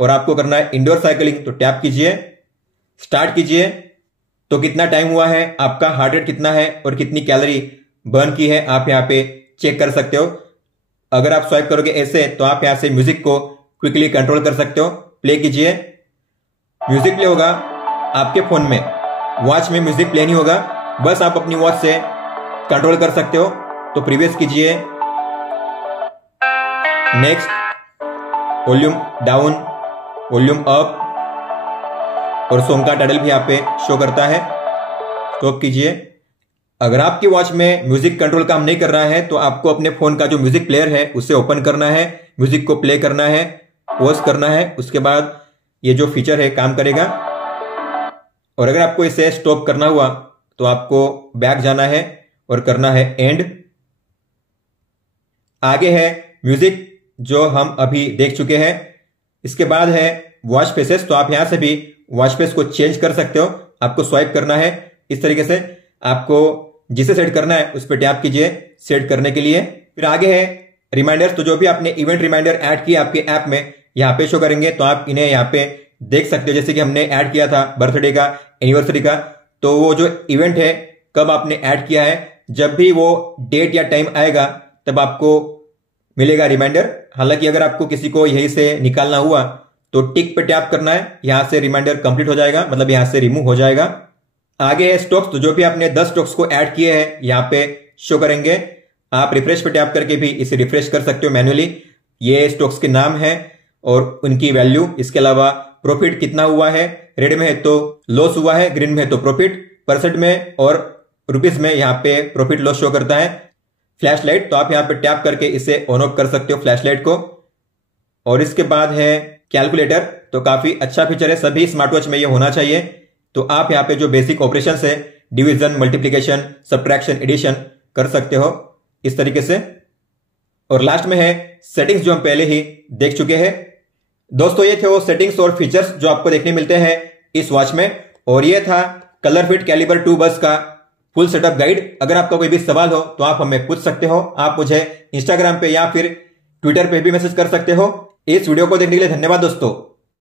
और आपको करना है इंडोर साइकिलिंग तो टैप कीजिए, स्टार्ट कीजिए। तो कितना टाइम हुआ है, आपका हार्ट रेट कितना है और कितनी कैलोरी बर्न की है आप यहाँ पे चेक कर सकते हो। अगर आप स्वाइप करोगे ऐसे तो आप यहाँ से म्यूजिक को क्विकली कंट्रोल कर सकते हो। प्ले कीजिए, म्यूजिक प्ले होगा आपके फोन में, वॉच में म्यूजिक प्ले नहीं होगा, बस आप अपनी वॉच से कंट्रोल कर सकते हो। तो प्रीवियस कीजिए, next, volume down, volume up, और सॉन्ग का टाइटल भी यहाँ पे शो करता है। स्टॉप कीजिए। अगर आपकी वॉच में म्यूजिक कंट्रोल काम नहीं कर रहा है तो आपको अपने फोन का जो म्यूजिक प्लेयर है उसे ओपन करना है, म्यूजिक को प्ले करना है, पॉज करना है, उसके बाद ये जो फीचर है काम करेगा। और अगर आपको इसे स्टॉप करना हुआ तो आपको बैक जाना है और करना है एंड। आगे है म्यूजिक जो हम अभी देख चुके हैं। इसके बाद है वॉच फेसेस, तो आप यहां से भी वॉच फेस को चेंज कर सकते हो। आपको स्वाइप करना है इस तरीके से, आपको जिसे सेट करना है उस पर टैप कीजिए सेट करने के लिए। फिर आगे है रिमाइंडर्स, तो जो भी आपने इवेंट रिमाइंडर ऐड किया आपके ऐप में यहाँ पे शो करेंगे, तो आप इन्हें यहाँ पे देख सकते हो। जैसे कि हमने ऐड किया था बर्थडे का, एनिवर्सरी का, तो वो जो इवेंट है कब आपने ऐड किया है, जब भी वो डेट या टाइम आएगा तब आपको मिलेगा रिमाइंडर। हालांकि अगर आपको किसी को यहीं से निकालना हुआ तो टिक पे टैप करना है, यहां से रिमाइंडर कंप्लीट हो जाएगा, मतलब यहां से रिमूव हो जाएगा। आगे है स्टॉक्स, तो जो भी आपने 10 स्टॉक्स को ऐड किए हैं यहाँ पे शो करेंगे। आप रिफ्रेश पे टैप करके भी इसे रिफ्रेश कर सकते हो मैन्युअली। ये स्टॉक्स के नाम है और उनकी वैल्यू, इसके अलावा प्रॉफिट कितना हुआ है, रेड में है तो लॉस हुआ है, ग्रीन में है तो प्रॉफिट, परसेंट में और रुपीज में यहाँ पे प्रॉफिट लॉस शो करता है। फ्लैश लाइट, तो आप यहाँ पे टैप करके इसे ऑन ऑफ कर सकते हो फ्लैश लाइट को। और इसके बाद है कैलकुलेटर, तो काफी अच्छा फीचर है, सभी स्मार्ट वॉच में ये होना चाहिए। तो आप यहाँ पे जो बेसिक ऑपरेशंस है, डिवीजन, मल्टीप्लिकेशन, सब्ट्रैक्शन, एडिशन कर सकते हो इस तरीके से। और लास्ट में है सेटिंग्स, जो हम पहले ही देख चुके हैं। दोस्तों ये थे वो सेटिंग्स और फीचर्स जो आपको देखने मिलते हैं इस वॉच में, और ये था कलर फिट कैलिबर 2 बस का फुल सेटअप गाइड। अगर आपका कोई भी सवाल हो तो आप हमें पूछ सकते हो। आप मुझे इंस्टाग्राम पे या फिर ट्विटर पे भी मैसेज कर सकते हो। इस वीडियो को देखने के लिए धन्यवाद दोस्तों।